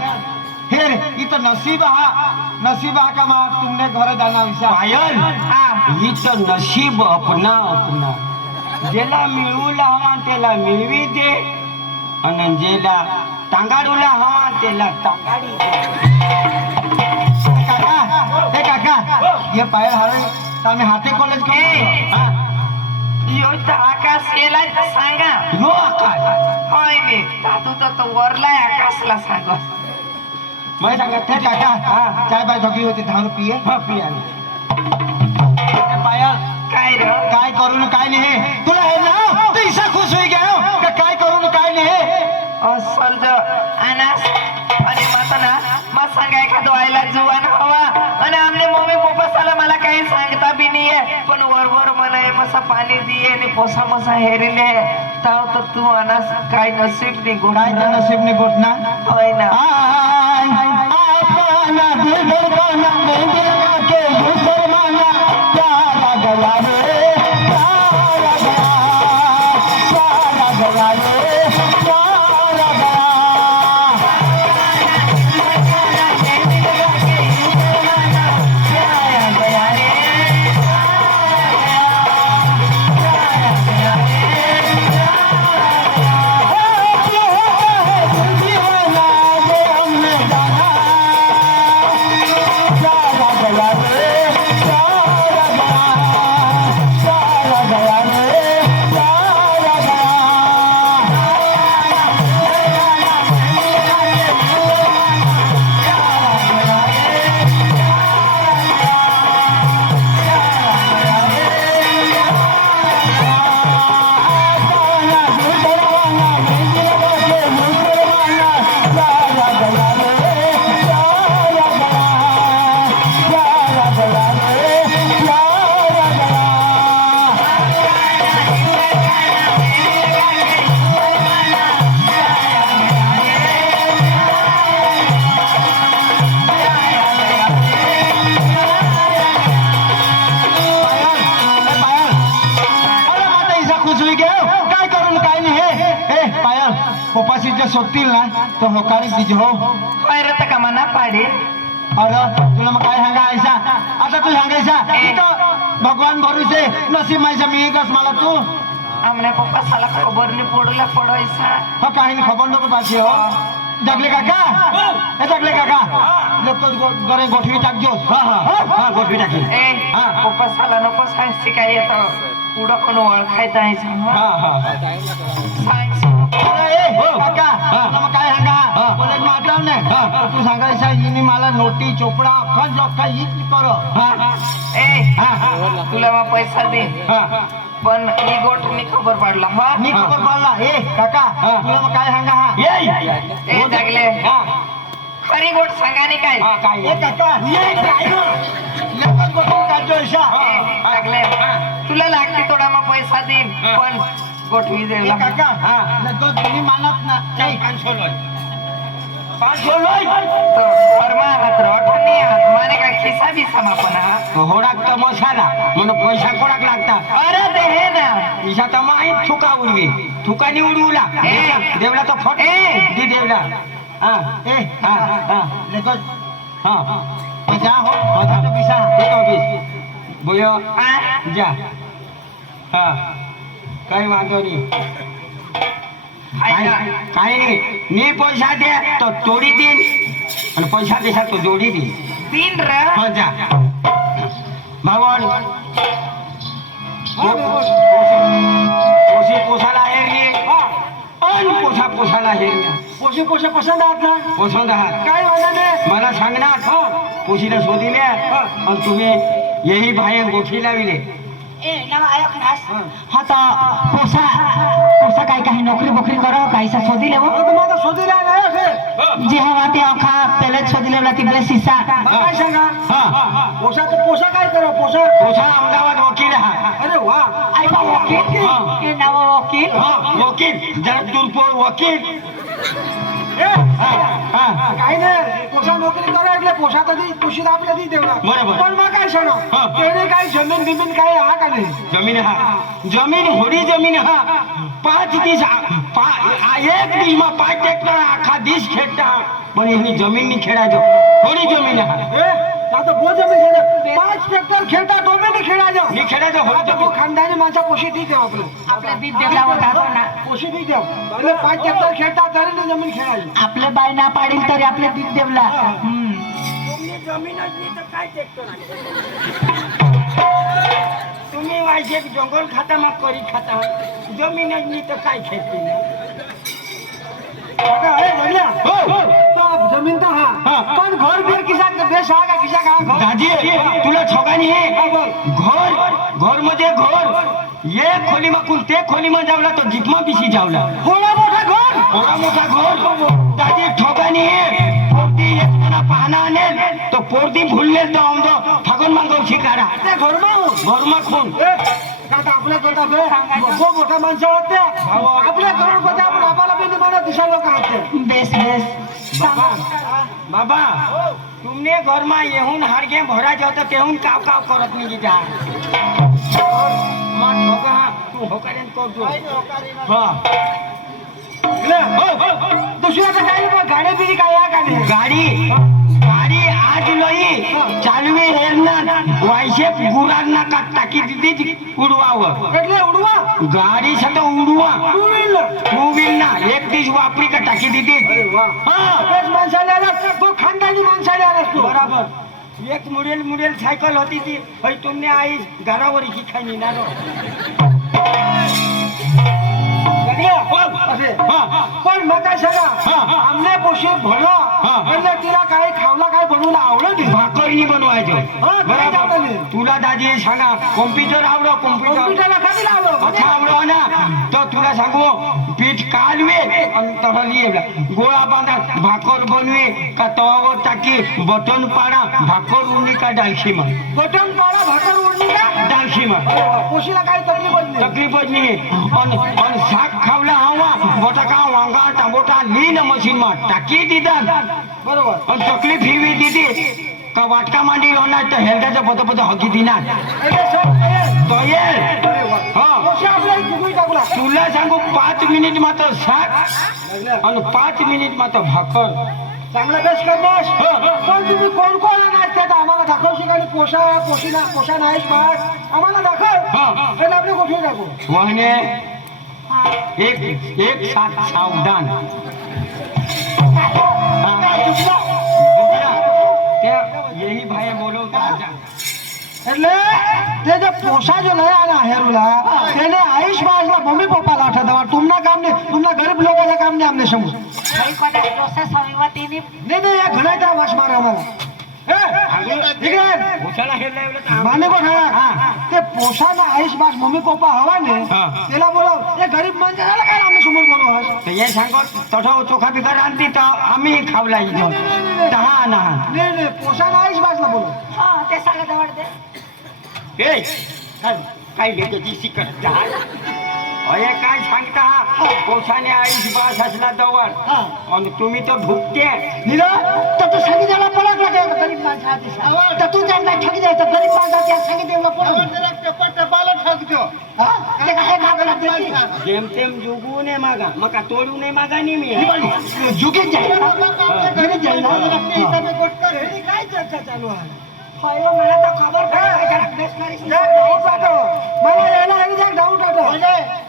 हे रे इथं नसीब हा का मा तुमने घर जाना विषय पायल हा ही तर नशीब अपना अपना ज्याला मिळवूला हवा त्याला मिळवी दे आणि ज्याला टांगाडूला हवा त्याला टांगाडी काका हे काका ये पायल हारे आम्ही हाते कॉलेज यो तर आकाश केलाय तर सांगा यो आकाश होय मी तातू तर वरलाय आकाशला सांग मैं सांगा हे काका चाय बाय झोपली होती 10 रुपये हा पिया पायल काय र काय करून काय नाही तुला हे ना तू इसा खुश होई गया का काय करून काय नाही असल जो अनास आणि माता ना मग सांगा एखादं व्हायला जुवान हवा आणि आमने मम्मी पप्पा साला मला काही सांगता बी नाहीये पण वर माय मसा पाणी दिये आणि पोसा मसा हेरिले ताव तर तू अनास काय नसीब नि गोड काय तर नसीब नि गोठना होय ना अपना दिल धड़कना दिल के मुसलमाना प्यारा गया रे प्यारा गया प्यारा गया रे प्यारा गया पप्पाशीच्या सोडतील ना तर होकारी बीज हो पैर तर कामाना पाडे अरे तुला मग काय सांगा ऐसा आता तू सांगायचा इथं भगवान भरोसे नसीब माझ्या मी एकच मला तू आमने पप्पा साला खबर नाही पडूला पडायचा हो काही नाही खबर नको पाहिजे हो जगले काका हे जगले काका लोक गरे गोठवी टाकजो हा गोठवी टाकी ए पप्पा साला नको सायन्स शिकाय येतं पुढं कोण ओळखायचं आहे सायन्स काका तुला मग काय सांगा कॉलेज आठवण नाही तू सांगायचा हिने मला नोटी चोपडा अख्खा अख्खा हीच कर ए तुला मग पैसा दे पण ही गोठनी खबर पडला हा मी खबर पडला ए काका तुला मग काय सांगा हा ए जगले खरी गोट सांगा नाही काय ए काका जगले तुला लागते थोडा मग पैसा देईन पण गोठवी देऊ काका लगत तुम्ही मानत ना काही फरमा हात रोठनी हात माने का खिसा बी समापन हा होडाक तमोशाला म्हणून पैसा कोणाक लागतात अरे ते हे ना इशा तमाई थुका उडवी थुकानी उडवला देवला तो फोट दी देवला लगत जा हो हजार पिसा एक बीस बोयो जा हा काही वांधो नाही काही नाही नी पैसा दे तो तोडी देईन आणि पैसा देसा तो जोडी देईन तीन र जा भगवान पोशी पोसाला हेरली अन पोसा पोसाला हेरली पोशी पोशा पसंत आहात ना पसंत आहात काय वाला नाही मला सांगणार पोशीला शोधिले आणि तुम्ही यही बाहेर गोठी लाविले आता पोसा पोसा काय काही नोकरी बोकरी करो काहीसा शोधी लेवो तुम्हाला शोधिला नाही असे जे हवा ते अखा पेलेच शोधी लेवला ती बेसिसा काय सांगा पोसा काय करो पोसा पोसा अहमदाबाद वकील हा अरे वा आई बा वकील के नाव वकील वकील जगदूरपूर वकील काही नाही पोसा नोकरी करा એટલે पोसा कधी खुशी आपल्या दी देवला बरोबर. पण मग काय सांगा त्याने काही जमीन बिमीन काय हा का नाही जमीन हा जमीन होडी जमीन हा 5 दिस एक दिस में 5 ट्रॅक्टर आखा दिस खेळता पण ही जमीन नहीं खेळायचो होडी जमीन हा आता बो जमीन खेळा 5 ट्रॅक्टर खेळता तो बी नाही खेळायचो नहीं खेळायचो होडी तो खानदानी माणसा पोशी दी देव आपलं आपल्या दी देवला होता ना पोशी दी देव એટલે 5 ट्रॅक्टर खेळता तरी नाही जमीन खेळायची आपले बाय ना पाडील तरी आपल्या दी देवला तुम्ही वायचे जंगल खाता मग करी खाता जमीन नहीं तो काय खेती काका हे बढ़िया तो जमीन तो हाँ पण घर बीर किसा देश हा का किसा का दादी तुला छोगानी है घर मध्ये घर एक खोली में ते खोली में जावला तो जितमा बिसी जावला थोडा मोठा घर दादी ठोकानी है पोर्दी एक जना पाहना ने तो पोर्दी भूलले तो हम तो मागून मागवशी काढा ते घरमाहून घरमा खून काका आपल्या करता खूप मोठा माणसं होते आपल्या करोडपती आपण आम्हाला पण मला दिशा लोक आहात बेस बेस बाबा बाबा तुमने घरमा येऊन हाडगे भरायचं होतं तेहून काव काव करत नाही जा मग हो का तू होकारेन करतो हा दुसऱ्याचं काही गाडी बिडी काय या का नाही गाडी गाडी आज लई चालवे हेरना वायशे गुरांना का टाकी दिली उडवावं એટલે ઉડવા गाडी सगळं उडवा ટુ વ્હીલર टू व्हील ना एक दिवस वापरी का टाकी दिली हा बेस माणसाने आलास तो खानदानी माणसाने आलास तू बराबर एक मुडेल मुडेल सायकल होती ती भाई तुमने आई घरावर ही खाई नेणार पण मग काय सांगा आमने पोषे भलो म्हणजे तिला काही खावला काय बनवून आवडत नाही. भाकरनी बनवायचं काय बराबर आवडलं? तुला दादी सांगा कॉम्प्युटर आवडो कॉम्प्युटर कॉम्प्युटरला कधी लावलं अच्छा आवडो ना तर तुला सांगू पीठ कालवे आणि तहली गोळा बांधा भाकर बनवे का तवावर टाकी बटन पाडा भाकर उडली का डालशी मग बटन पाडा भाकर उडली का डालशी मग पोशीला काही तकलीफच नाही तकलीफच नाही आणि शाक खावला हवा बटाका वांगा टमाटा लीन मशीन मा टाकी दिदान बरोबर आणि तकलीफ हिवी दिदी का वाटका मांडी होणार तर हेल्दाचं पद पद हकी दिनार तो येईल हा पोशी आपल्या कुकुई टाकला तुला सांगू 5 मिनिट मात्र शाक आणि 5 मिनिट मात्र भाकर चांगला बेस करतोस पण तुम्ही कोण कोण नाचतात आम्हाला दाखवशी आणि पोषा नाहीस बाळ आम्हाला दाखव त्याला आपले कुठे दाखवू वहने एक साथ सावधान यही भाई बोलो એટલે તે જે પોષા જો લયા આના હેરુલા તેને આયુષ બાજલા મમ્મી પપ્પા લાઠા દવા તુમના કામ ને તુમના ગરીબ લોકોના કામ ને આમને સમજ काही कोणा प्रोसेस हवी व तिने ને ને આ ઘણા તા વાસ મારે અમારા माने को ठरा ते पोषाना आयुष बास मम्मी पप्पा हवा ने तेला बोलाव ए गरीब माणसाला काय आम्ही समोर बोलव हस तर हे सांगो तठो चोखा बिगर आणती तर आम्ही खावला इथं दहा ना ने ने पोषाना आयुष बासला बोलव हा ते सांगा जवळ दे ए काय घेतो जी सिकट अरे काय सांगता पोषाने आयुष बास असला जवळ आणि तुम्ही तर भुकते निरा तर सांगितलं पडक लागे गरीब माणसाची तर तू त्यांना ठगी द्यायचं गरीब माणसाच्या सांगितलं पडक टपाला ठगतो ते काय मागला देती जेम तेम जुगू ने मागा मका तोडू ने मागा नी मी जुगीत जाईल गरीब जाईल हिसाबे कोटकर हे काय चर्चा चालू आहे होय मला तर खबर काय बेस करीस डाऊट वाटो मला यायला हवी जाग डाऊट वाटो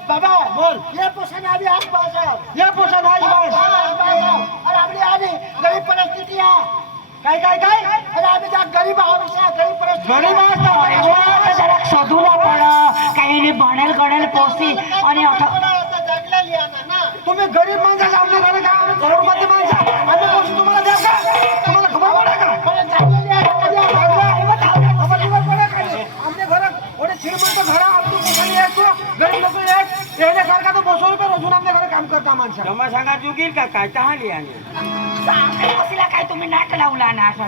बाबा बोल ये पोषण आधी आज पास ये पोषण आज पास अरे आपली आधी गरीब परिस्थिती आहे काय अरे आम्ही जा गरीब आहोत गरीब परिस्थिती गरीब आहोत जरा शोधूला पड काही नाही बनेल गणेल पोसी आणि तुम्ही गरीब माणसाचा आपल्या घरी का करोडपती माणसा आम्ही पोषण तुम्हाला द्या का तुम्हाला खबर पडा आमच्या घरात थोडे श्रीमंत घरा आमच्या पोषणी येतो गरीब लोक येत येण्यासारखा तर 200 रुपये रोजून आमच्या घरी काम करता माणसा जमा सांगा जुगील का काय तहाली आणि पोसीला काय तुम्ही नाक लावला ना असं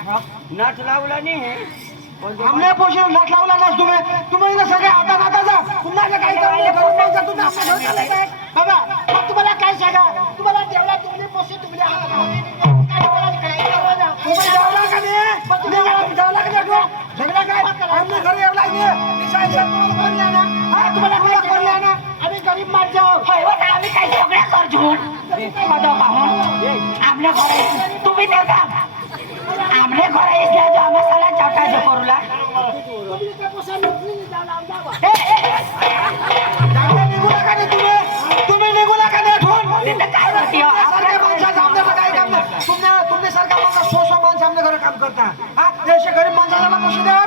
नाच लावला नाही आमने पोषण नाट लावला नाच तुम्ही इथं सगळे आता नाता जा पुन्हा काही करून माणसा तुम्ही आपल्या घरी आले काय बाबा मग तुम्हाला काय सांगा तुम्हाला देवला तुम्ही पोषण तुम्ही जेवला का नाही जेवला का नाही झगडा काय आमने घरी येवला तुम्हाला काय करले ना आम्ही गरीब माणसं होय आम्ही काय सगळ्या करजून आमने घर तुम्ही ते का आमने घर इसल्या जो आम्हा साला चटा जो करूला तुम्ही निघूला का नाही ठेवून तिथं काय होती हो? सारख्या माणसाचं आमच्याकडे काय काम नाही तुमने सारखा माणसा 100 माणसं आमच्या घरी काम करता हा देश गरीब माणसाला पैसे द्या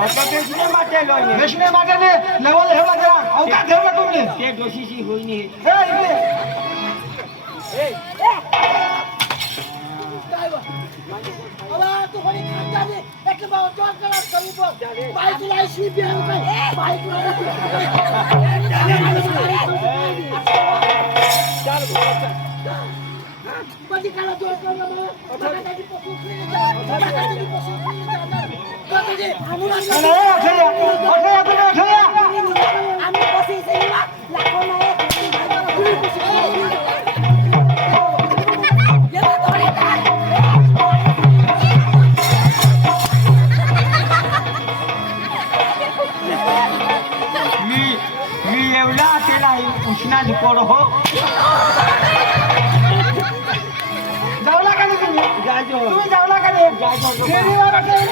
मतलब बेचने माटे लोने बेचणे માટે ને લેવલ હેવા જરા अवकाश ठेवला तुम्ही ते दोषीची होई नाही ए इकडे मी एवढा त्याला उष्णाच पडो हो जावला का नाही तुम्ही जायचो तुम्ही जावला का नाही फेरीवर असेल.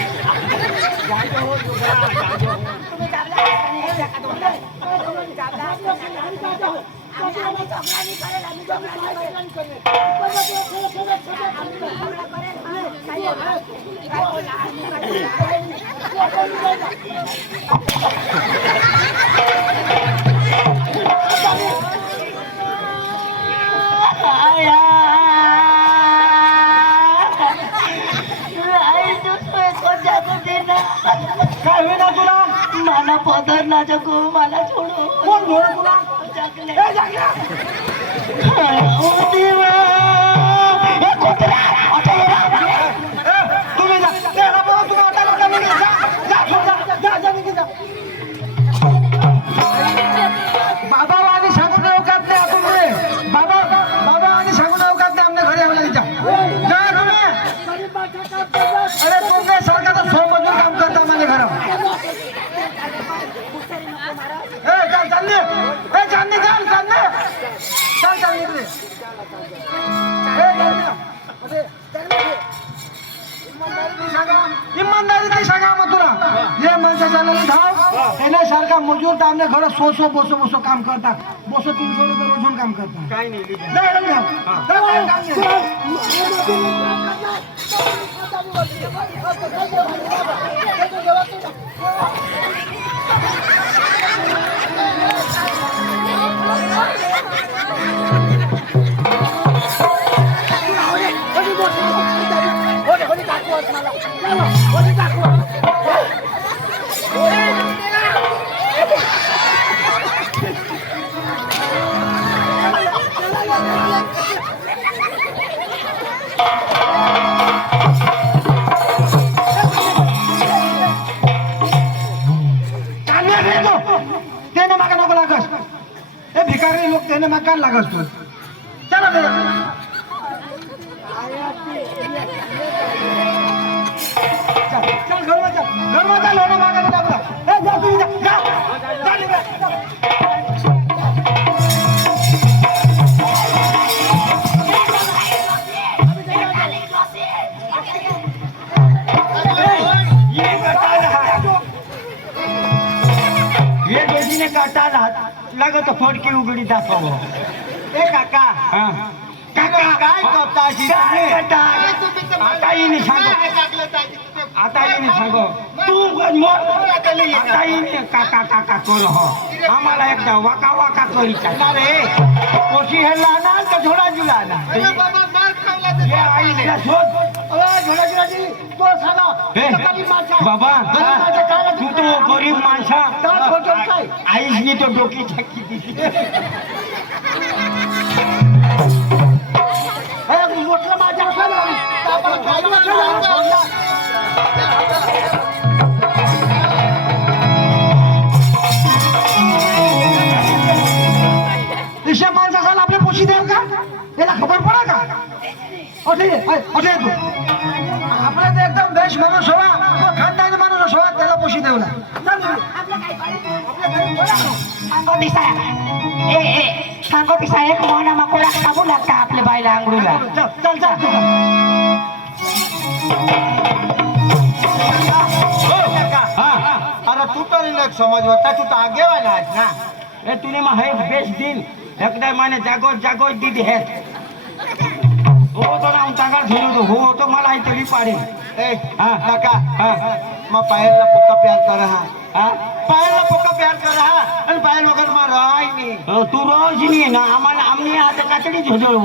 काय होईना तुला मला पदर ना जगू मला सोडू कोण घोडं तुला जगले ए, जागल्या. ओ देवा ए कुत्रा ए, तुम्ही जा त्याला बोला तुम्ही आता नका निघू. जा निघू जा. बाबा आणि सांगून अवकात नाही आपण पुढे. बाबा आणि सांगून अवकात नाही आमने घरी आम्हाला जा तुम्ही अरे तुमने सरकारचं 100 मजूर काम करता माझ्या घरात इमानदारी सांगा मग तुला हे माणसाच्या धाव येण्यासारखा मजूर तर आमच्या घरात 100 बोसो काम करतात 200-300 रुपये रोजून काम करतात काही नाही त्याने मागा नको लागस हे भिकारी लोक त्याने मागा लागस तू चला चल घरमा चाल होणं मागा नको लागला ए जा तुम्ही जा ये दोषीने काटा लागत फडकी उघडी दाखव ए काका काका काय करताशी आता येणे सांगो आता येणे सांगो तू मोर आता येणे काका काका कर हो आम्हाला एकदा वाका वाका करी रे कोशी हेला ना का झोडा जुला ना ये आईला शोध झोडा जुलाची तो सांगा बाबा तू तो गरीब माणसा काय आईसनी तो डोकी छक्की दिली मोठलं माझ्या ईशा माणसाला आपल्या पोशी देव का याला खबर पडा का अठे तू आपला तर एकदम बेश माणूस हवा तो खानदानी माणूस हवा त्याला पोशी देवला सांगो दिसा ए सांगो दिसा एक मोहना माकोडा काबू लागता आपल्या बाईला आंघोळीला चल अरे तू तर एक समज होता तू तर आगे वाला आहेस ना ए तूने मग हे बेस्ट दिन एकदा माने जागो दीदी है हो तो ना चांगला झुलू हो तो मला तरी पाडे ए हा काका हा मग पायलला पोका प्यार कर हा हा? पायलला पोका प्यार कर हा आणि पायल वगैरे मग राहाय नाही तू रोज नाही ना आम्हाला आम्ही आता कातडी झोजळ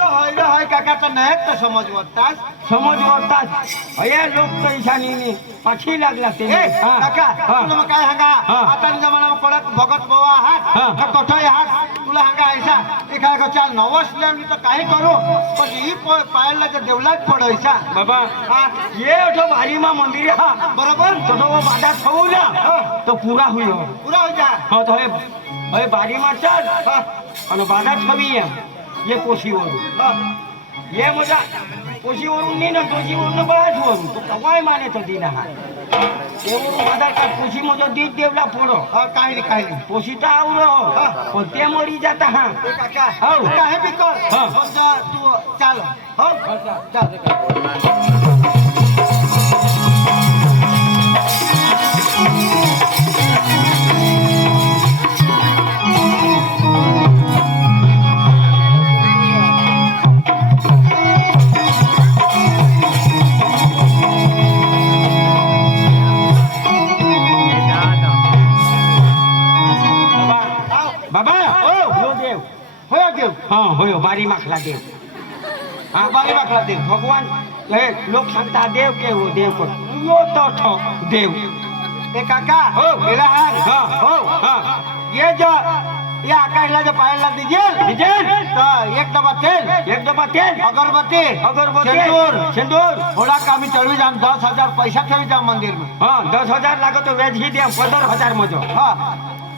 तो हाय काका तर नाही तर समज वाटतात समज वाटतात अया लोक पैशानी पाठी लागला ते ए काका हा. तुला मग काय सांगा हा. आता जमाना कडक भगत बाबा हा. आहात कठोय आहात तुला सांगा ऐसा एका चाल नवस मी तर काही करू पण ही पायलला तर देवलाच पडायचा बाबा हा ये ओठो भारीमा मंदिर हा बरोबर तो बाधा ठेवला तो पुरा होईल पुरा होई जा हो तो हे बारीमा चल आणि बाधा ठेवी ये कोशीवरून हा. ये मजा कोशीवरून नाही ना कोशीवरून बळाचवरून तो कवाय माने तो दिना हा तेवढं आधार कार्ड कोशी मजा दीद देवला फोडो हा काही नाही काही नाही कोशीचा आवरो पण ते मरी जाता हा ए काका हो. तू काय बी कर हा. पण जा तू चाल हो चाल बाबा हो देव होय देव हा होय बारी माखला देव हा बारी बाकला देव भगवान हे लोक सांगता देव के हो देव को यो तो ठो देव ए काका हो. मेरा हाथ हा हो हा ये जो ये आकाशला जो पायलला दीजिए विजय तो एक डब्बा तेल एक डब्बा तेल अगरबत्ती अगरबत्ती सिंदूर सिंदूर थोड़ा कामी चढ़ी जाम 10,000 पैसा ठेवी जाम मंदिर में हाँ 10,000 लागत तो वेज ही दे 15,000 मजो हाँ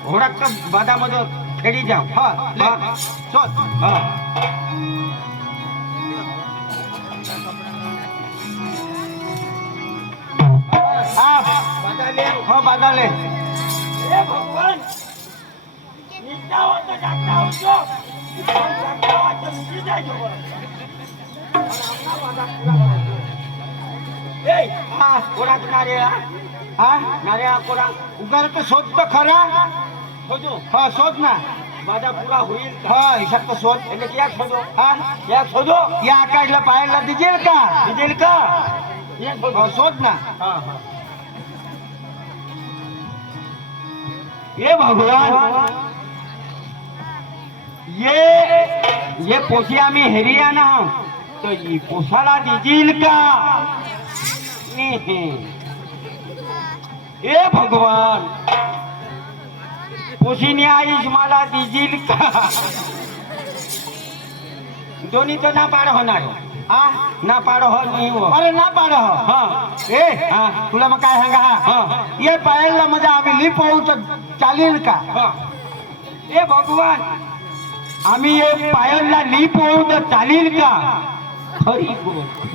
घोड़ा का बादा मजो खेड़ी जाओ हाँ ले हाँ सोच हाँ आप हाँ बाधा ले हे भगवान निष्ठा हो तो जागता हो जो जागता हो तो मिली जाए जो ए हाँ कोड़ा किनारे हाँ नारे कोड़ा उधर तो सोच तो खरा खोजो हाँ सोच ना बाधा पूरा हुई हाँ ऐसा तो सोच એટલે ક્યાં ખોદો हाँ ક્યાં ખોદો ये आकाशला पायलला दीजिए का ડીઝલ का ક્યાં ખોદો हाँ सोच ना हाँ हाँ ये भगवान ये पोसिया में हेरिया ना तो ये पोसाला दीजिल का नहीं ये भगवान पोसीने आईश माला दीजिल का दोन्ही तो ना पार होणार हाँ ना पार हो नहीं हो अरे ना पाडो हाँ ए हाँ. तुला मग काय सांगा हाँ. ये पायलला म्हणजे आम्ही लिप होऊ तर चालेल का हाँ ये भगवान आम्ही ये पायलला लीप होऊ तर चालेल का खरी गोष्ट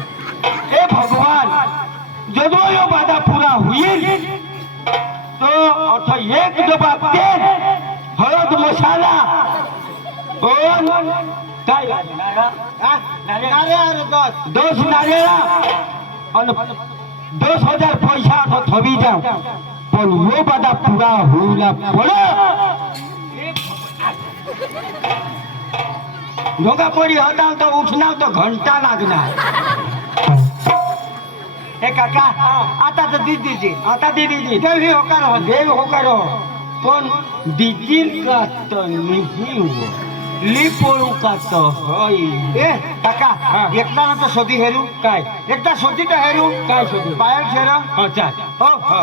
हे भगवान जदो यो बाधा पुरा होईल तो अर्थ एक डबा तेल हळद मसाला दोन काय हाँ? अरे अरे दोस्त 10 नारिયેળા અને 10,000 પૈસા તો થવી જાવ પણ યો બધા પૂરા હોઈલા પડે ઢોકા પડી હટાવ તો ઉઠનાવ તો ઘંટા લાગનાર हे काका आता तर दी दीजिए आता दीदी देव ही होकार हो देव हो करो पण दीदील का तो नहीं हो लिपोळू का तो होई ए काका हाँ. एकदा ना तर शोधी हेरू काय एकदा शोधी तर हेरू काय शोधू पायल शेर हा चाल हो हा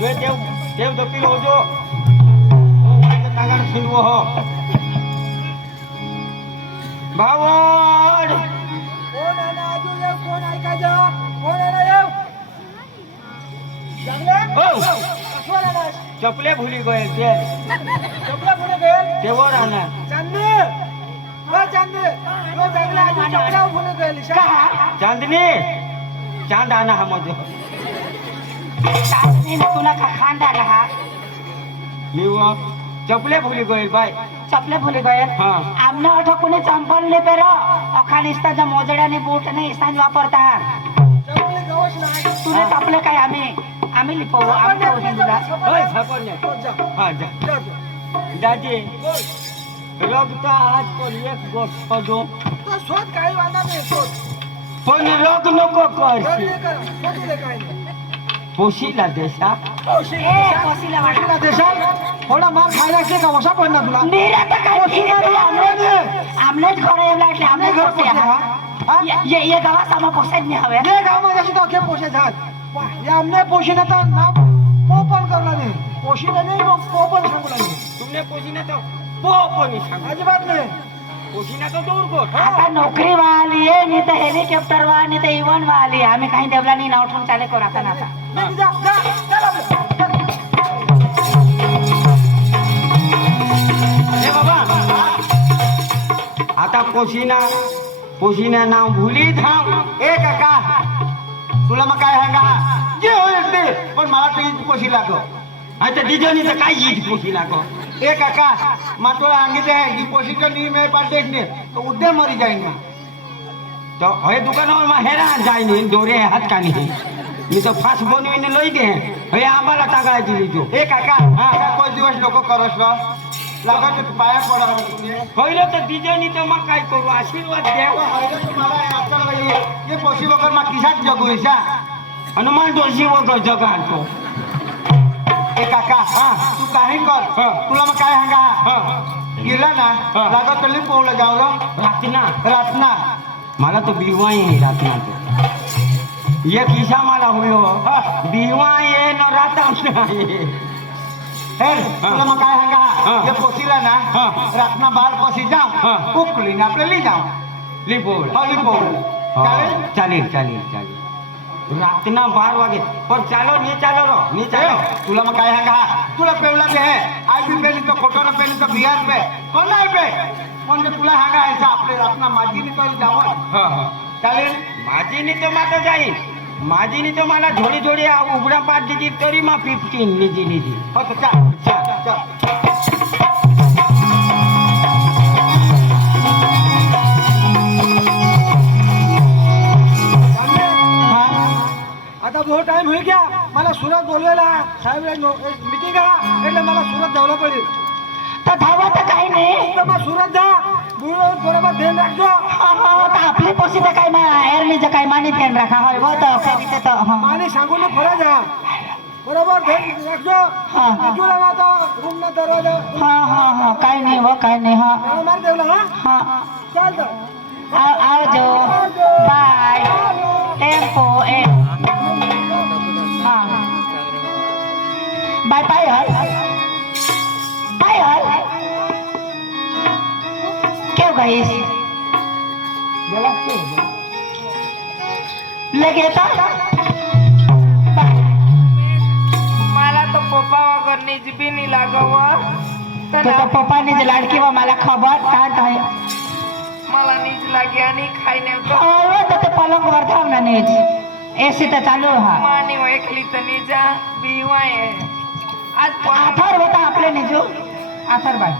देव देव दपी होजो तागार फिरवो हो भावड चपले भुली गए ते तेवर आना चांदनी चांद आना हा मजे चांदनीने तुला का खांदा रहा लिवा चपले भुली गए भाई चपले भुली गए हाँ. आमने अठो कोणी चंपल ने पेरो अखान इस्ताच्या मोजड्याने बूट ने इस्तान वापरतात तुने चपले काय आम्ही आम्ही लिपवू आम्ही लिपवू हिंदूला होय सापड नाही हा जा दादी रक्त आज पण एक गोष्ट दो तो शोध काही वांधा नाही शोध पण रग नको करशी नाही करा शोधले काय नाही पोशीला देशा ए कोसीला वाटा देशात थोडा मार खायला की का वसा पडणार तुला मेरा तर काय ठीक आहे आमलेट घरे येवला એટલે आमले घर पोसे ये गावा सामा पोसेज नाही हवे ये गावामध्ये सुद्धा के पोषे झात या आमने पोषीने तर नाव पोपन करला नाही पोषीने नाही मग पोपन सांगू लागले तुमने पोशीना तो पो पण सांग अजिबात नाही पोशीना तो दूर को आता नोकरी वाली आहे नाही तर हेलिकॉप्टर वाली नाही तर इवन वाली आम्ही काही देवला नाही नाव ठेवून चाले करू आता नाता नाही, जा जा चला ए बाबा आता पोशीना नाव भुली थांब ए काका तुला मग काय सांगा जे होईल ते पण मला ती पोशी लागो आता दिजोनी तर काय यीज पोशीला को ए काका मग तुला सांगितले आहे की पोशीचं नियम आहे पाठेच नाही तो उद्या मरी जाईन ना तो हे दुकानावर मा हैरान जाय नाही दोरे हात का नाही मी तो फास बनवीने लई दे हे आम्हाला टाकाय दिली तो ए काका हा कोण दिवस लोक करसलो लागत तू पाया पडा पहिलं तर दिजोनी तर मग काय करू आशीर्वाद द्यावा तुम्हाला ये पोशी वगैरे मग किशात जगू ऐसा हनुमान जोशी वगैरे जगा तो ए काका तू काही कर तुला मग काय सांगा गेला ना लागत तरी पोहलं जावलं रातना रातना मला तो बिवाई आहे रातना तो ये किसा मला होयो बिवाई आहे न राता नाही हे तुला मग काय सांगा हे पोशीला ना रातना बाल पोशी जाऊ उकलीने आपल्याला जाऊ लिपोळ लिपोळ चालेल रातना 12 वागे पण चालो नी चालो तुला मग काय सांगा तुला पेवला दे आई बी पेली तो खोटो ना पेली तो बिहार पे कोण नाही पे पण तुला सांगा ऐसा आपले रातना माझी पहिले जावं चालेल माझीनी तर माता जाईल माझीनी तर मला थोडी उघडा पाठ दिली तरी मा 15 निजी हो तो चल आता बहुत टाइम होईल क्या मला सुरत बोलवेला साहेब मीटिंग आहे એટલે मला सुरत जावलं पडेल तर धावा तर काही नाही तर मग सुरत जा बरोबर ध्यान राखજો तर आपली पोसी तर काय एअरलीचं काय मानी ध्यान राखा होय व तर फेरीते तर माने सांगून फरा जा बरोबर ध्यान राखજો जुला ना तो रूम ना दरवाजा हा काय नाही व काय नाही हा मला मार देवला हा हा चल तर आवजो बाय टेम्पो ए हा बाय पायल क्यों गई बोला क्यों लगे तो मला तो पप्पा वगैरे नीज बी नाही लागव तो पप्पाने जे लाडकी व मला खबर तात आहे मला नीज लागे आणि खाई नाही और तो पलंग वर थांब ना नीज एसी तर चालू हा मानी एकली तर निजा बिवाय आज आथर होता आपले निजू आथर बाय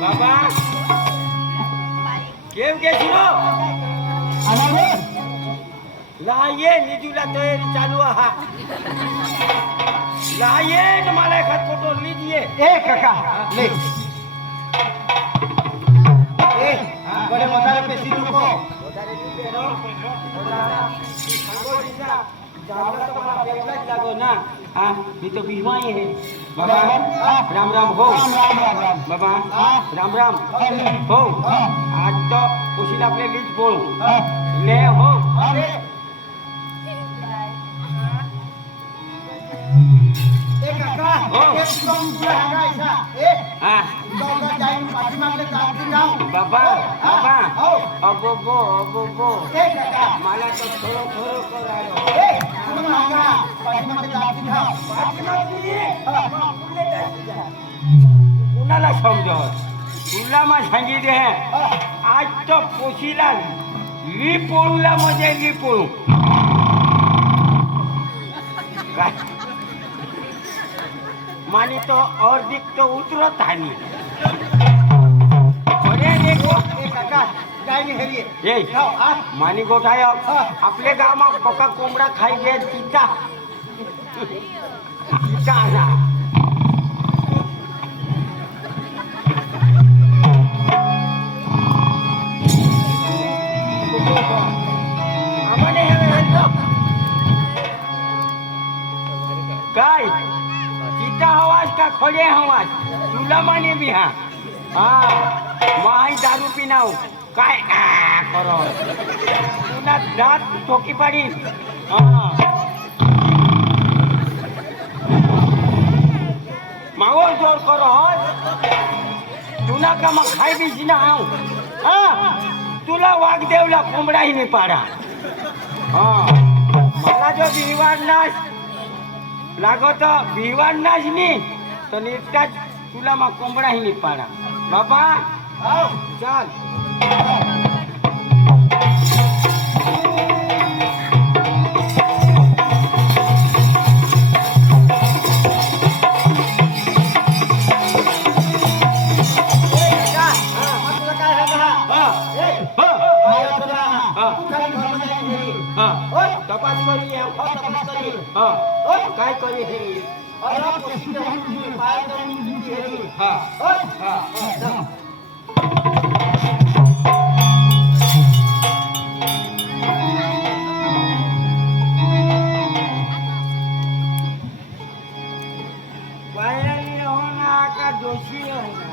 बाबा केव के सुनो लाये निजूला तयारी चालू हा लाये तुम्हाला एखाद फोटो लीजिए ए काका ले ए बड़े मसाले पे सी रुको लागो ना हाँ ये तो बीमारी है बाबा राम राम हो बाबा राम राम हो आज तो उसी अपने लीज बोल ले हो ए काका एक कम पूरा हैगा ऐसा ए हाँ तो जाइन पार्टी मांगले जाती जाओ बाबा बाबा अब बो ए काका मला तो थोडं करायो ए तुम हैगा पार्टी मांगले जाती जाओ पार्टी मांगली कुणाला समजव तुला मग सांगितले आज तो पोशीला ली पोळूला म्हणजे ली पोळू काय मानी तो अर्धिक तो उतरत हानी अरे देखो काका काय नाही हेरी ए मानी गोठाय आपले गावात बका कोंबडा खाई गे चिंता चिंता आला काय चिता हवास का खोडे हवास तुला माने बी हा माही दारू पिनाव काय करो तुला दात ठोकी पाडी मावळ जोर करो तुला का मग खाई बीसी ना हाव तुला वाघ देवला कोंबडाही नाही पाडा मला जो भिवाड नाश लागत भिवाड नाश नी तर नित्याच तुला मग कोंबडाही नाही पाडा बाबा चल तपास करी काय करी हे पायाली होना का दोषी होना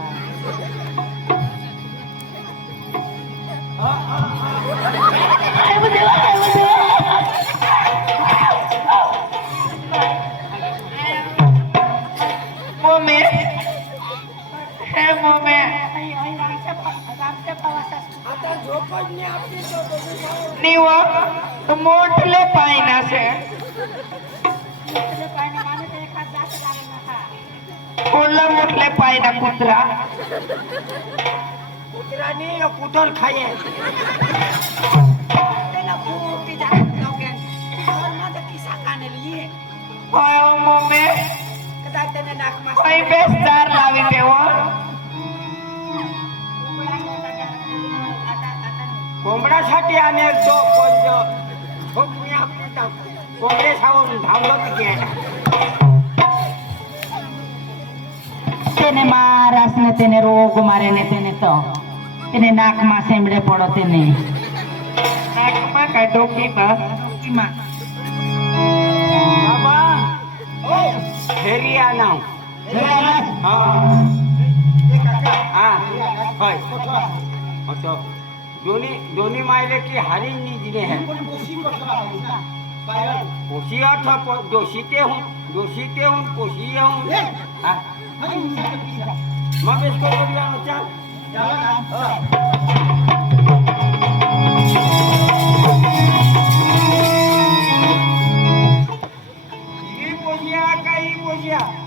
मम्मी हे मम्मी आता झोपच नाही आपली निव मोठले पायना से कोणला मोठले पायना कुत्रा कुत्र्याने कुठर खाये मम्मी काही बेसदार लावी तेव्हा कोंबड्यासाठी आणि तो कोंबडे सावरून धावलं की તેને મારાસ ને તેને રોગ મારે ને તેને તો તેને નાકમાં સેમડે પડો તેને નાકમાં કાંઈ ડોકીમાં बाबा फेरिया नाव होय असं दोन्ही मायले की हारी निजले है पोशी अर्थ दोषीते हूँ पोशी हूँ मग इसको बोलिया चल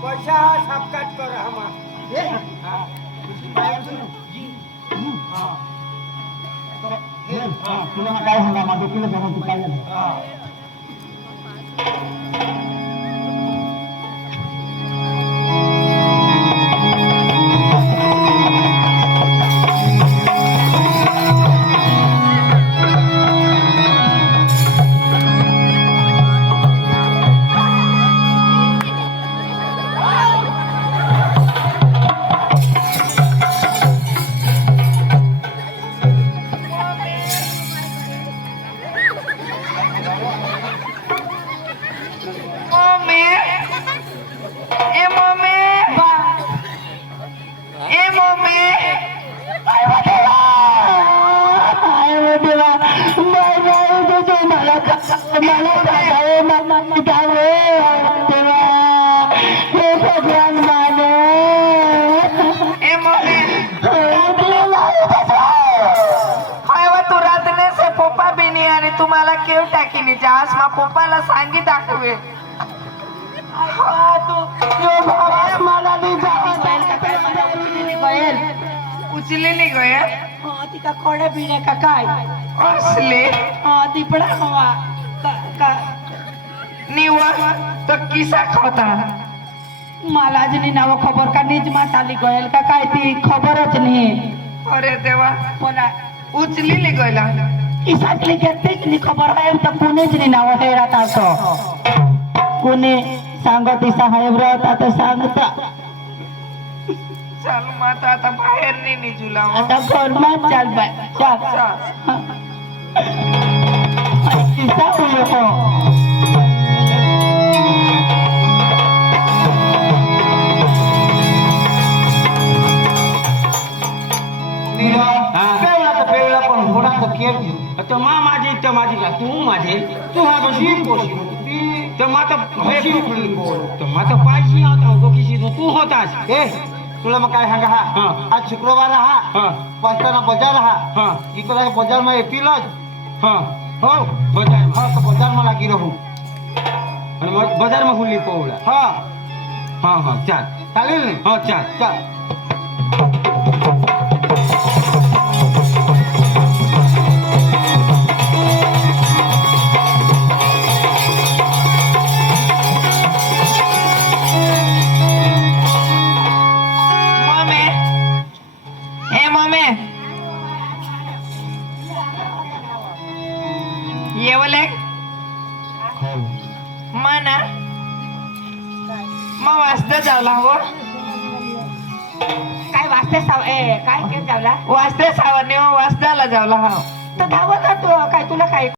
पैसा सबकाच कर तुला काय सांगा माझं तुला जाणं तू काय झालं तुम्हाला केव टाकीनी जास मा पप्पाला सांगी दाखवे उचलेली गया तिका कोडे बिणे का काय असले दिपडा हवा निवा तो किसा खोता मला अजून नाव खबर का निजमात आली गयल का काय ती खबरच नाही अरे देवा बोला उचलेली गयला इसातली घेतेच नाही खबर आहे तर कोणीच नाही नाव हे राहता कोणी सांगत इसा हाय व्रत आता सांगता चालू माता आता बाहेर नाही निजुला आता घरमात चाल बाय चाल किसा हो पेवला तर पेवला पण घोडा तर केर तो मा माझे तर माझी का तू माझे तू हा कशी पोशी होती तर माता कशी उकळली बोल तर माता पायशी होता तो किसी तू होतास ए तुला मग काय सांगा हा. हा आज शुक्रवार हा हा पाचताना बाजार हा हा इकडे बाजार मध्ये पिलोच हा हो बजार हा तो बाजार मा लागी रहू आणि मग बाजार में हुल्ली पोवला हा हा हा चाल चालेल ना हा चाल चल मम्मी हे मम्मी येवले मना मग वाजता जावला हो काय वाजते साव ए काय केस जावला वाजता सावरने वाजताला जावला हा तर धावत तू काय तुला काय